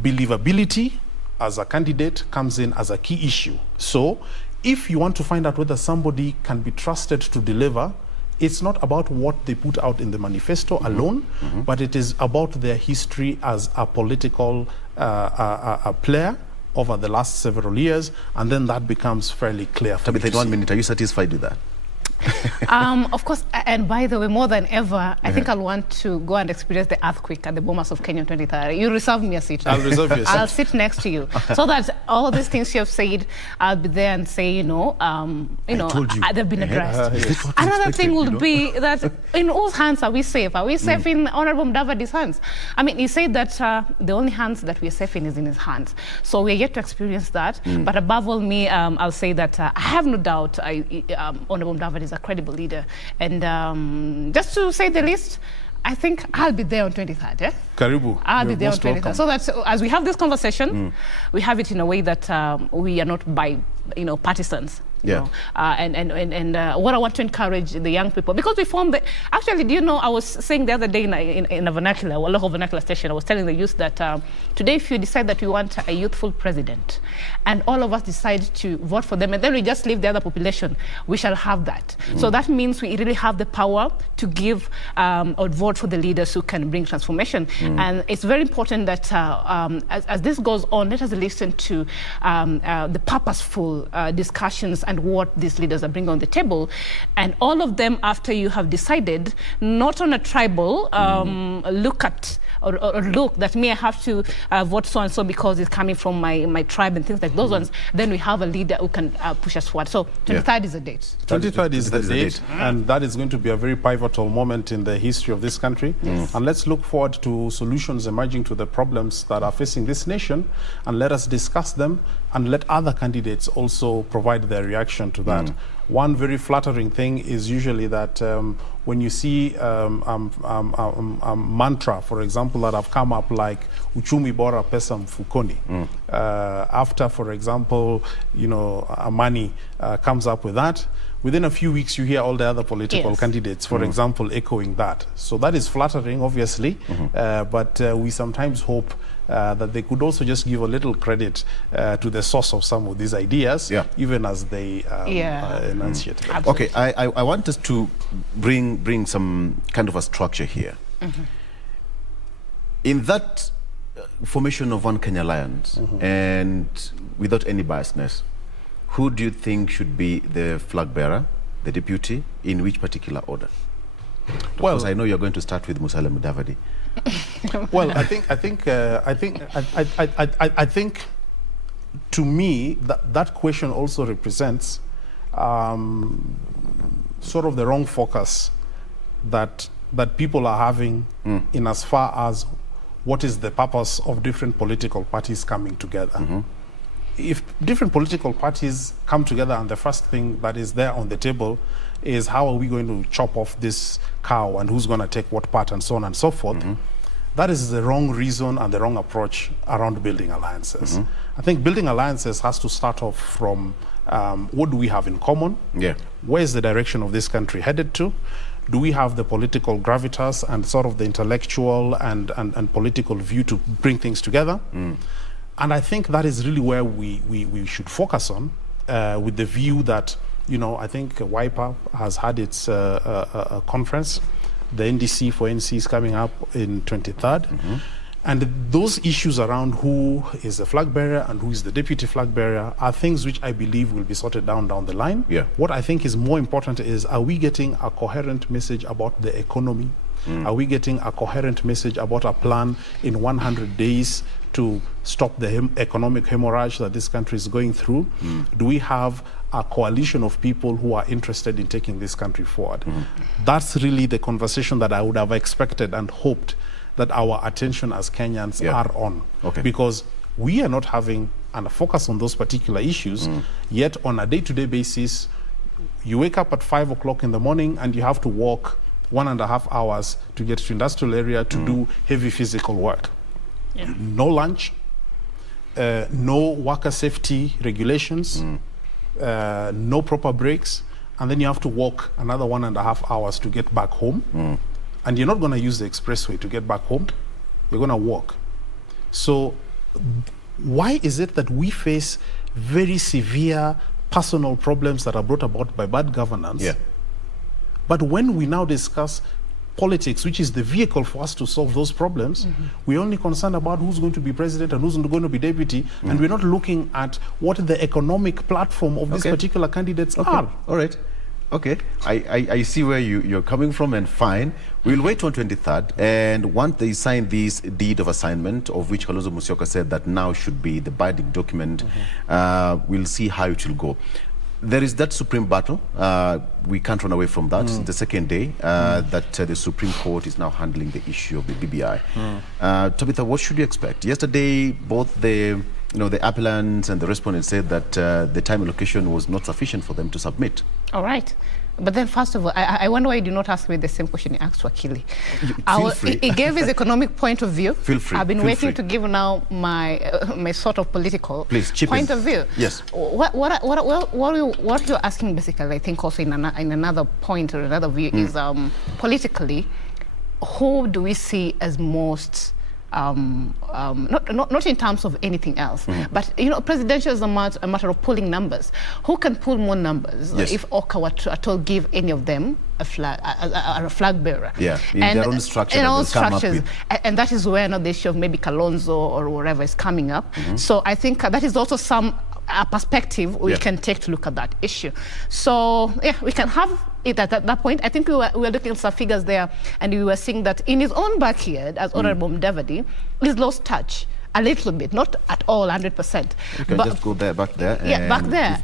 believability as a candidate comes in as a key issue. So if you want to find out whether somebody can be trusted to deliver, it's not about what they put out in the manifesto alone, but it is about their history as a political player over the last several years, and then that becomes fairly clear. Tabitha, in 1 minute, are you satisfied with that? Of course, and by the way, more than ever, I think I'll want to go and experience the earthquake at the Bomas of Kenya 2030. You reserve me a seat. I'll reserve you a seat. I'll sit next to you, so that all these things you have said, I'll be there and say, they've been addressed. Another thing would be that in whose hands are we safe? Are we safe in Honorable Mudavadi's hands? I mean, he said that the only hands that we're safe in is in his hands. So we're yet to experience that. But above all, I'll say that I have no doubt Honorable Mudavadi is a credible leader, and just to say the least, I think I'll be there on 23rd. Eh? Karibu. I'll be there on 23rd. So that as we have this conversation, we have it in a way that we are not by partisans. And what I want to encourage the young people, because we formed the, actually, do you know, I was saying the other day in a vernacular, a local vernacular station, I was telling the youth that today if you decide that we want a youthful president and all of us decide to vote for them and then we just leave the other population, we shall have that. So that means we really have the power to give or vote for the leaders who can bring transformation. And it's very important that as this goes on, let us listen to the purposeful discussions and what these leaders are bringing on the table, and all of them after you have decided, not on a tribal look at or look that I have to vote so and so because it's coming from my tribe and things like those ones. Then we have a leader who can push us forward. So 23rd is the date. 23rd is the date, and that is going to be a very pivotal moment in the history of this country. And let's look forward to solutions emerging to the problems that are facing this nation, and let us discuss them and let other candidates also provide their reaction to that. One very flattering thing is usually that when you see mantra, for example, that have come up like uchumi bora pesa mfukoni. After, for example, Amani comes up with that, within a few weeks you hear all the other political candidates, for example, echoing that. So that is flattering, obviously, but we sometimes hope that they could also just give a little credit to the source of some of these ideas, even as they enunciate them. Okay, I want us to bring some kind of a structure here. In that formation of One Kenya Alliance, and without any biasness, who do you think should be the flag bearer, the deputy, in which particular order? Well, because I know you're going to start with Musalia Mudavadi. Well, I think to me that question also represents sort of the wrong focus that people are having in as far as what is the purpose of different political parties coming together. If different political parties come together and the first thing that is there on the table is how are we going to chop off this cow and who's going to take what part and so on and so forth, that is the wrong reason and the wrong approach around building alliances. I think building alliances has to start off from what do we have in common? Where is the direction of this country headed to? Do we have the political gravitas and sort of the intellectual and political view to bring things together? And I think that is really where we should focus on, with the view that, I think WIPA has had its conference. The NDC for NC is coming up in 23rd. And those issues around who is the flag bearer and who is the deputy flag bearer are things which I believe will be sorted down the line. What I think is more important is, are we getting a coherent message about the economy? Are we getting a coherent message about a plan in 100 days to stop the economic hemorrhage that this country is going through? Do we have a coalition of people who are interested in taking this country forward? That's really the conversation that I would have expected and hoped that our attention as Kenyans are on. Because we are not having a focus on those particular issues, yet on a day-to-day basis, you wake up at 5 o'clock in the morning and you have to walk 1.5 hours to get to industrial area to do heavy physical work. No lunch, no worker safety regulations, no proper breaks, and then you have to walk another 1.5 hours to get back home. And you're not going to use the expressway to get back home. You're going to walk. So why is it that we face very severe personal problems that are brought about by bad governance? But when we now discuss politics, which is the vehicle for us to solve those problems, we're only concerned about who's going to be president and who's going to be deputy, and we're not looking at what the economic platform of these particular candidates are. All right. Okay, I see where you're coming from, and fine. We'll wait on 23rd, and once they sign this deed of assignment, of which Kalonzo Musyoka said that now should be the binding document, we'll see how it will go. There is that supreme battle. We can't run away from that. The second day that the Supreme Court is now handling the issue of the BBI. Tabitha, what should you expect? Yesterday, both the appellants and the respondents said that the time allocation was not sufficient for them to submit. All right. But then, first of all, I wonder why you did not ask me the same question you asked Wakili. Feel free. He gave his economic point of view. Feel free. I've been waiting to give now my my sort of political point of view. Yes. What you're asking basically, I think also in another point or another view is politically, who do we see as most not in terms of anything else, but presidential is a matter of pulling numbers. Who can pull more numbers? If OKA were to at all give any of them a flag bearer? In their own structure. In all structures, and that is where the issue of maybe Kalonzo or whatever is coming up. So I think that is also some perspective we can take to look at that issue. So we can have it at that point. I think we were looking at some figures there, and we were seeing that in his own backyard, as Honorable David, he's lost touch a little bit, not at all 100%. You can just go back there. Back there.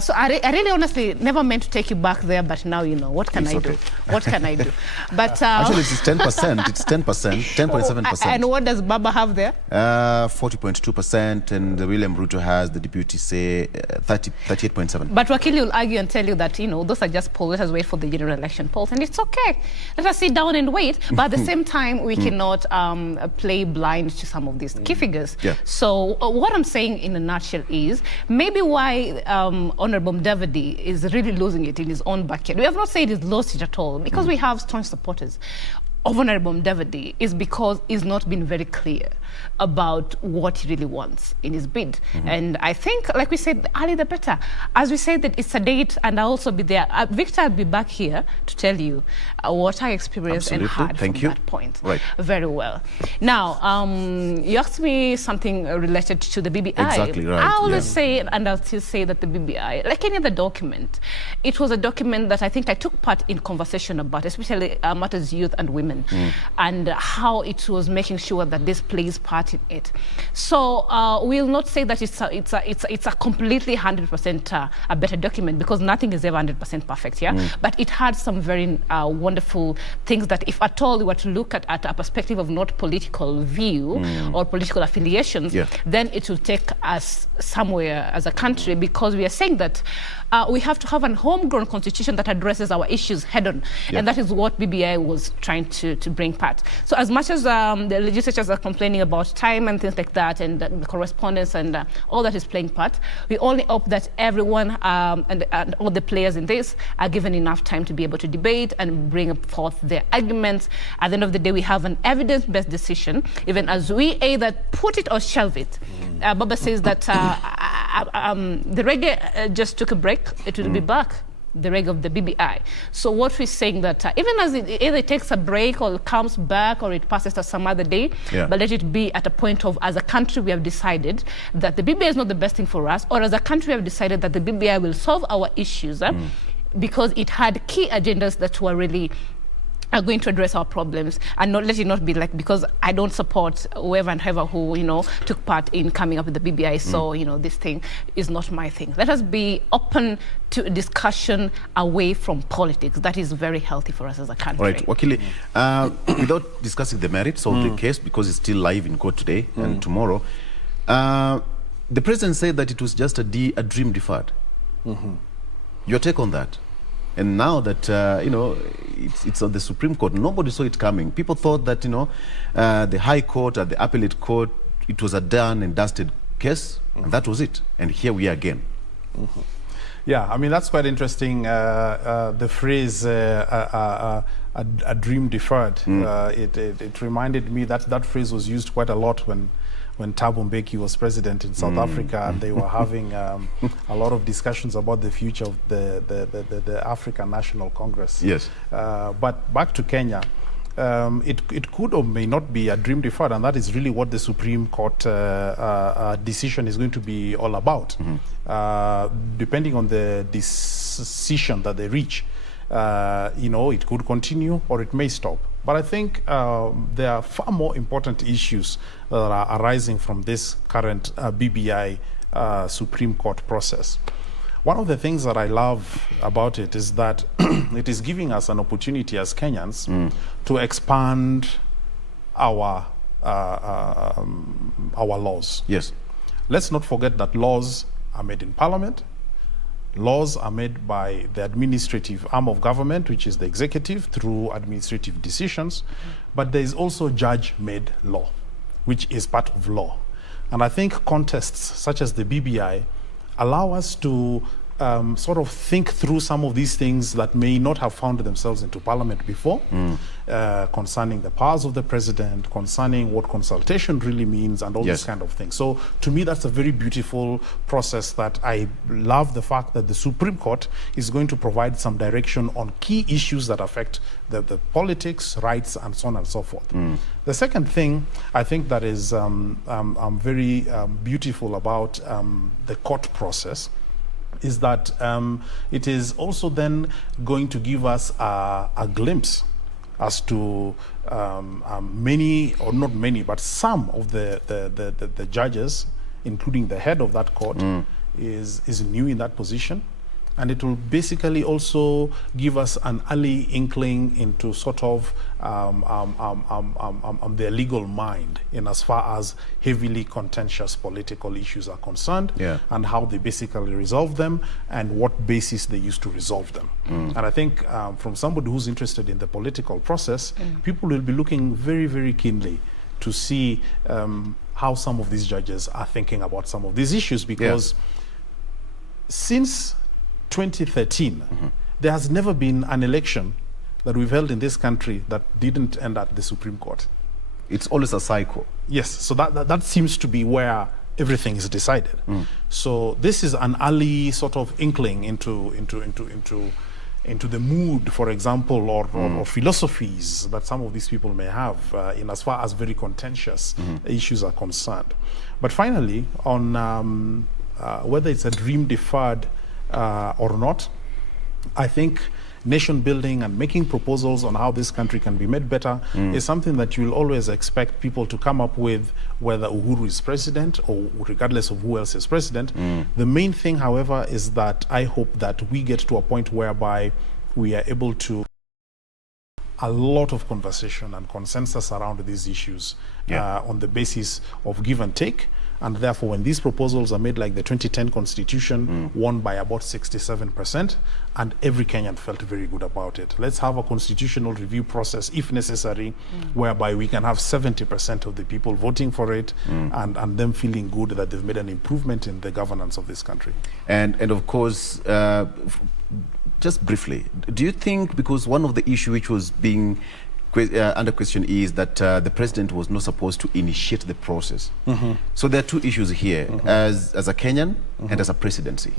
So I really honestly never meant to take you back there, but now what can I do? What can I do? But actually, it's 10%. It's 10.7%. And what does Baba have there? 40.2%, and William Ruto has, the deputy, say 38.7. But Wakili will argue and tell you that those are just polls. Let us wait for the general election polls, and it's okay. Let us sit down and wait. But at the same time, we cannot play blind to some of these key figures. So what I'm saying in a nutshell is maybe why Honorable David is really losing it in his own backyard. We have not said he's lost it at all, because we have strong supporters of Honorable David, is because he's not been very clear about what he really wants in his bid. And I think, like we said, the earlier the better. As we said that it's a date, and I'll also be there. Victor, I'll be back here to tell you what I experienced and heard from that point. Very well. Now, you asked me something related to the BBI. Exactly right. I always say, and I'll still say, that the BBI, like any other document, it was a document that I think I took part in conversation about, especially matters youth and women. And how it was making sure that this plays part in it. So we'll not say that it's a completely 100% a better document, because nothing is ever 100% perfect, But it had some very wonderful things that, if at all we were to look at a perspective of not political view or political affiliations, then it will take us somewhere as a country, because we are saying that we have to have a homegrown constitution that addresses our issues head-on, and that is what BBI was trying to bring part. So as much as the legislatures are complaining about time and things like that, and the correspondence and all that is playing part, we only hope that everyone and all the players in this are given enough time to be able to debate and bring forth their arguments. At the end of the day, we have an evidence-based decision, even as we either put it or shelve it. Baba says that the reggae just took a break. It will be back, the reg of the BBI. So what we're saying that even as it either takes a break or comes back or it passes to some other day, but let it be at a point of, as a country, we have decided that the BBI is not the best thing for us, or as a country, we have decided that the BBI will solve our issues because it had key agendas that were really are going to address our problems, and not let it not be like, because I don't support whoever and whoever who, took part in coming up with the BBI, so, this thing is not my thing. Let us be open to discussion away from politics. That is very healthy for us as a country. All right, Wakili, without discussing the merits of the case, because it's still live in court today and tomorrow, the president said that it was just a dream deferred. Your take on that? And now that, it's on the Supreme Court, nobody saw it coming. People thought that, the High Court or the Appellate Court, it was a done and dusted case, and that was it. And here we are again. Yeah, I mean, that's quite interesting. The phrase, a dream deferred, it reminded me that phrase was used quite a lot when Thabo Mbeki was president in South Africa, and they were having a lot of discussions about the future of the African National Congress. Yes. But back to Kenya, it could or may not be a dream deferred, and that is really what the Supreme Court decision is going to be all about. Depending on the decision that they reach, it could continue or it may stop. But I think there are far more important issues that are arising from this current BBI Supreme Court process. One of the things that I love about it is that it is giving us an opportunity as Kenyans to expand our laws. Yes. Let's not forget that laws are made in Parliament. Laws are made by the administrative arm of government, which is the executive, through administrative decisions. But there is also judge-made law, which is part of law. And I think contests such as the BBI allow us to sort of think through some of these things that may not have found themselves into Parliament before, concerning the powers of the president, concerning what consultation really means, and all this kind of thing. So to me, that's a very beautiful process that I love the fact that the Supreme Court is going to provide some direction on key issues that affect the politics, rights, and so on and so forth. The second thing I think that is very beautiful about the court process is that it is also then going to give us a glimpse as to many, or not many, but some of the judges, including the head of that court, is new in that position. And it will basically also give us an early inkling into sort of their legal mind in as far as heavily contentious political issues are concerned, and how they basically resolve them and what basis they use to resolve them. And I think from somebody who's interested in the political process, people will be looking very, very keenly to see how some of these judges are thinking about some of these issues, because since 2013, there has never been an election that we've held in this country that didn't end at the Supreme Court. It's always a cycle. Yes, so that seems to be where everything is decided. So this is an early sort of inkling into the mood, for example, or philosophies that some of these people may have in as far as very contentious issues are concerned. But finally, on whether it's a dream deferred or not, I think nation building and making proposals on how this country can be made better is something that you'll always expect people to come up with, whether Uhuru is president or regardless of who else is president. The main thing, however, is that I hope that we get to a point whereby we are able to a lot of conversation and consensus around these issues on the basis of give and take. And therefore, when these proposals are made, like the 2010 Constitution, won by about 67%, and every Kenyan felt very good about it. Let's have a constitutional review process, if necessary, whereby we can have 70% of the people voting for it, and them feeling good that they've made an improvement in the governance of this country. And of course, just briefly, do you think, because one of the issues which was being under question is that the president was not supposed to initiate the process. So there are two issues here, as a Kenyan and as a presidency.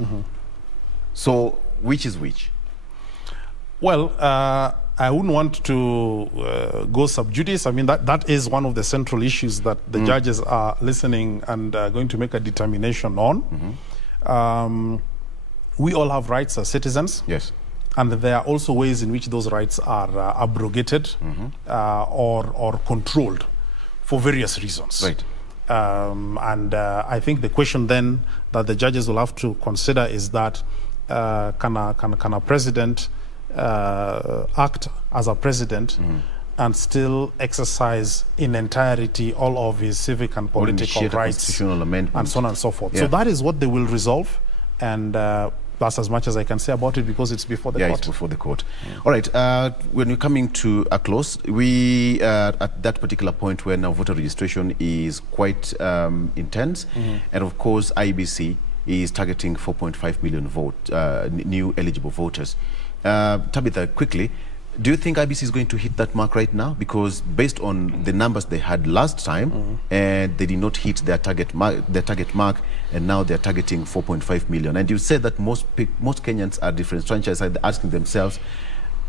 So which is which? Well, I wouldn't want to go sub judice. I mean, that is one of the central issues that the judges are listening and going to make a determination on. We all have rights as citizens. Yes. And there are also ways in which those rights are abrogated or controlled for various reasons. Right. I think the question then that the judges will have to consider is that can a president act as a president and still exercise in entirety all of his civic and political rights and so on and so forth. Yeah. So that is what they will resolve, and that's as much as I can say about it because it's before the court. Yeah, it's before the court. All right, when we're coming to a close, we at that particular point where now voter registration is quite intense, and of course IBC is targeting 4.5 million new eligible voters. Tabitha, quickly, do you think IBC is going to hit that mark right now? Because based on the numbers they had last time, and they did not hit their target mark, and now they're targeting 4.5 million. And you said that most Kenyans are disenfranchised, are asking themselves,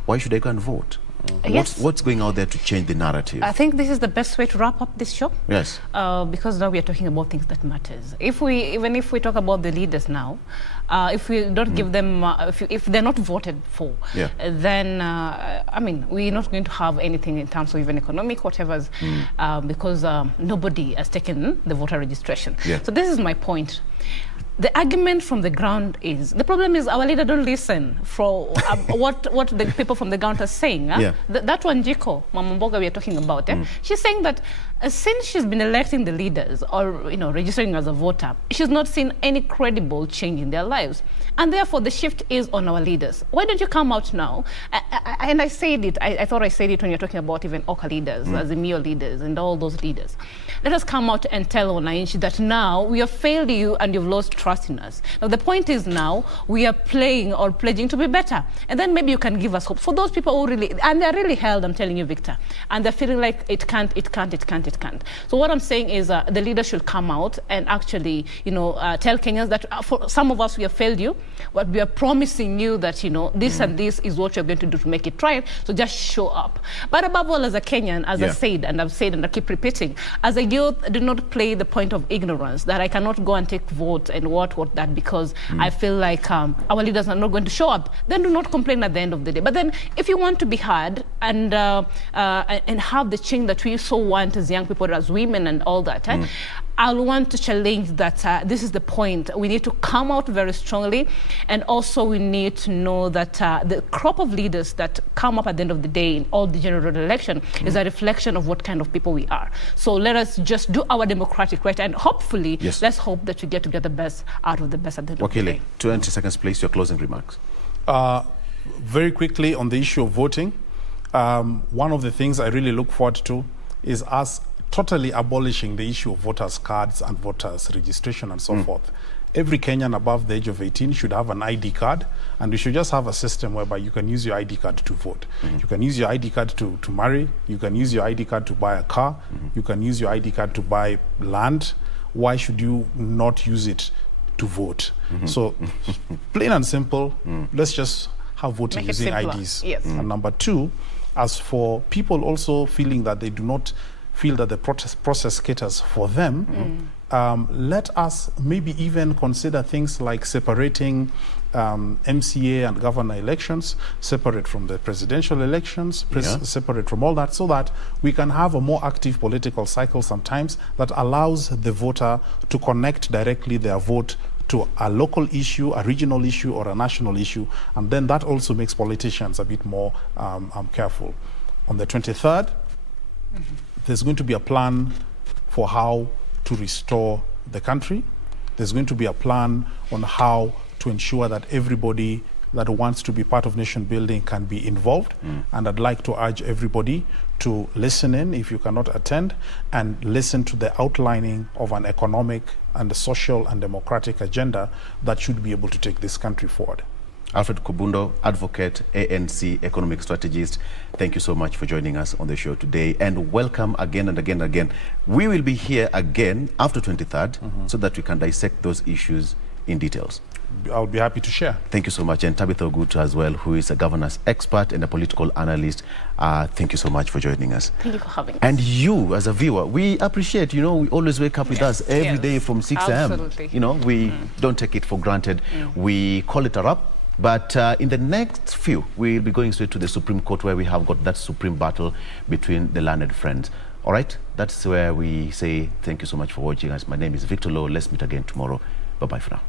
why should I go and vote? Yes. What's going out there to change the narrative? I think this is the best way to wrap up this show. Yes. Because now we are talking about things that matters. Even if we talk about the leaders now, if we don't give them, if they're not voted for, then I mean, we're not going to have anything in terms of even economic whatever's, because nobody has taken the voter registration. Yeah. So this is my point. The argument from the ground is, the problem is our leader don't listen for what the people from the ground are saying. Yeah. That one, Jiko, Mama Mboga, we are talking about. She's saying that since she's been electing the leaders or registering as a voter, she's not seen any credible change in their lives. And therefore, the shift is on our leaders. Why don't you come out now? And I said it, I thought I said it when you're talking about even OKA leaders, Azimio leaders, and all those leaders. Let us come out and tell Wananchi that now we have failed you and you've lost trust in us. Now, the point is now we are playing or pledging to be better. And then maybe you can give us hope. For those people who really, and they're really held, I'm telling you, Victor, and they're feeling like it can't. So what I'm saying is the leaders should come out and actually, tell Kenyans that for some of us, we have failed you, but we are promising you that, this and this is what you're going to do to make it right. So just show up. But above all, as a Kenyan, as I said, and I've said, and I keep repeating, as a youth, do not play the point of ignorance that I cannot go and take votes and what that because I feel like our leaders are not going to show up. Then do not complain at the end of the day. But then if you want to be heard and have the change that we so want as young people, as women and all that, I'll want to challenge that this is the point. We need to come out very strongly, and also we need to know that the crop of leaders that come up at the end of the day in all the general election is a reflection of what kind of people we are. So let us just do our democratic right, and hopefully let's hope that we get to get the best out of the best at the end of the day. 20 seconds, please, your closing remarks. Very quickly on the issue of voting, one of the things I really look forward to is us totally abolishing the issue of voters' cards and voters' registration and so forth. Every Kenyan above the age of 18 should have an ID card, and we should just have a system whereby you can use your ID card to vote. You can use your ID card to marry, you can use your ID card to buy a car, you can use your ID card to buy land. Why should you not use it to vote? So plain and simple, let's just have voting using IDs. And number two, as for people also feeling that they do not feel that the process caters for them, let us maybe even consider things like separating MCA and governor elections, separate from the presidential elections, separate from all that, so that we can have a more active political cycle sometimes that allows the voter to connect directly their vote to a local issue, a regional issue, or a national issue, and then that also makes politicians a bit more careful. On the 23rd, there's going to be a plan for how to restore the country. There's going to be a plan on how to ensure that everybody that wants to be part of nation building can be involved. And I'd like to urge everybody to listen in if you cannot attend, and listen to the outlining of an economic and social and democratic agenda that should be able to take this country forward. Alfred Kubundo, advocate, ANC economic strategist, thank you so much for joining us on the show today, and welcome again and again and again. We will be here again after 23rd so that we can dissect those issues in details. I'll be happy to share. Thank you so much. And Tabitha Ogutu as well, who is a governance expert and a political analyst. Thank you so much for joining us. Thank you for having us. And you, as a viewer, we appreciate, we always wake up with us every day from 6 a.m. Absolutely. We don't take it for granted. We call it a wrap. But in the next few, we'll be going straight to the Supreme Court, where we have got that supreme battle between the learned friends. All right, that's where we say thank you so much for watching us. My name is Victor Lowe. Let's meet again tomorrow. Bye-bye for now.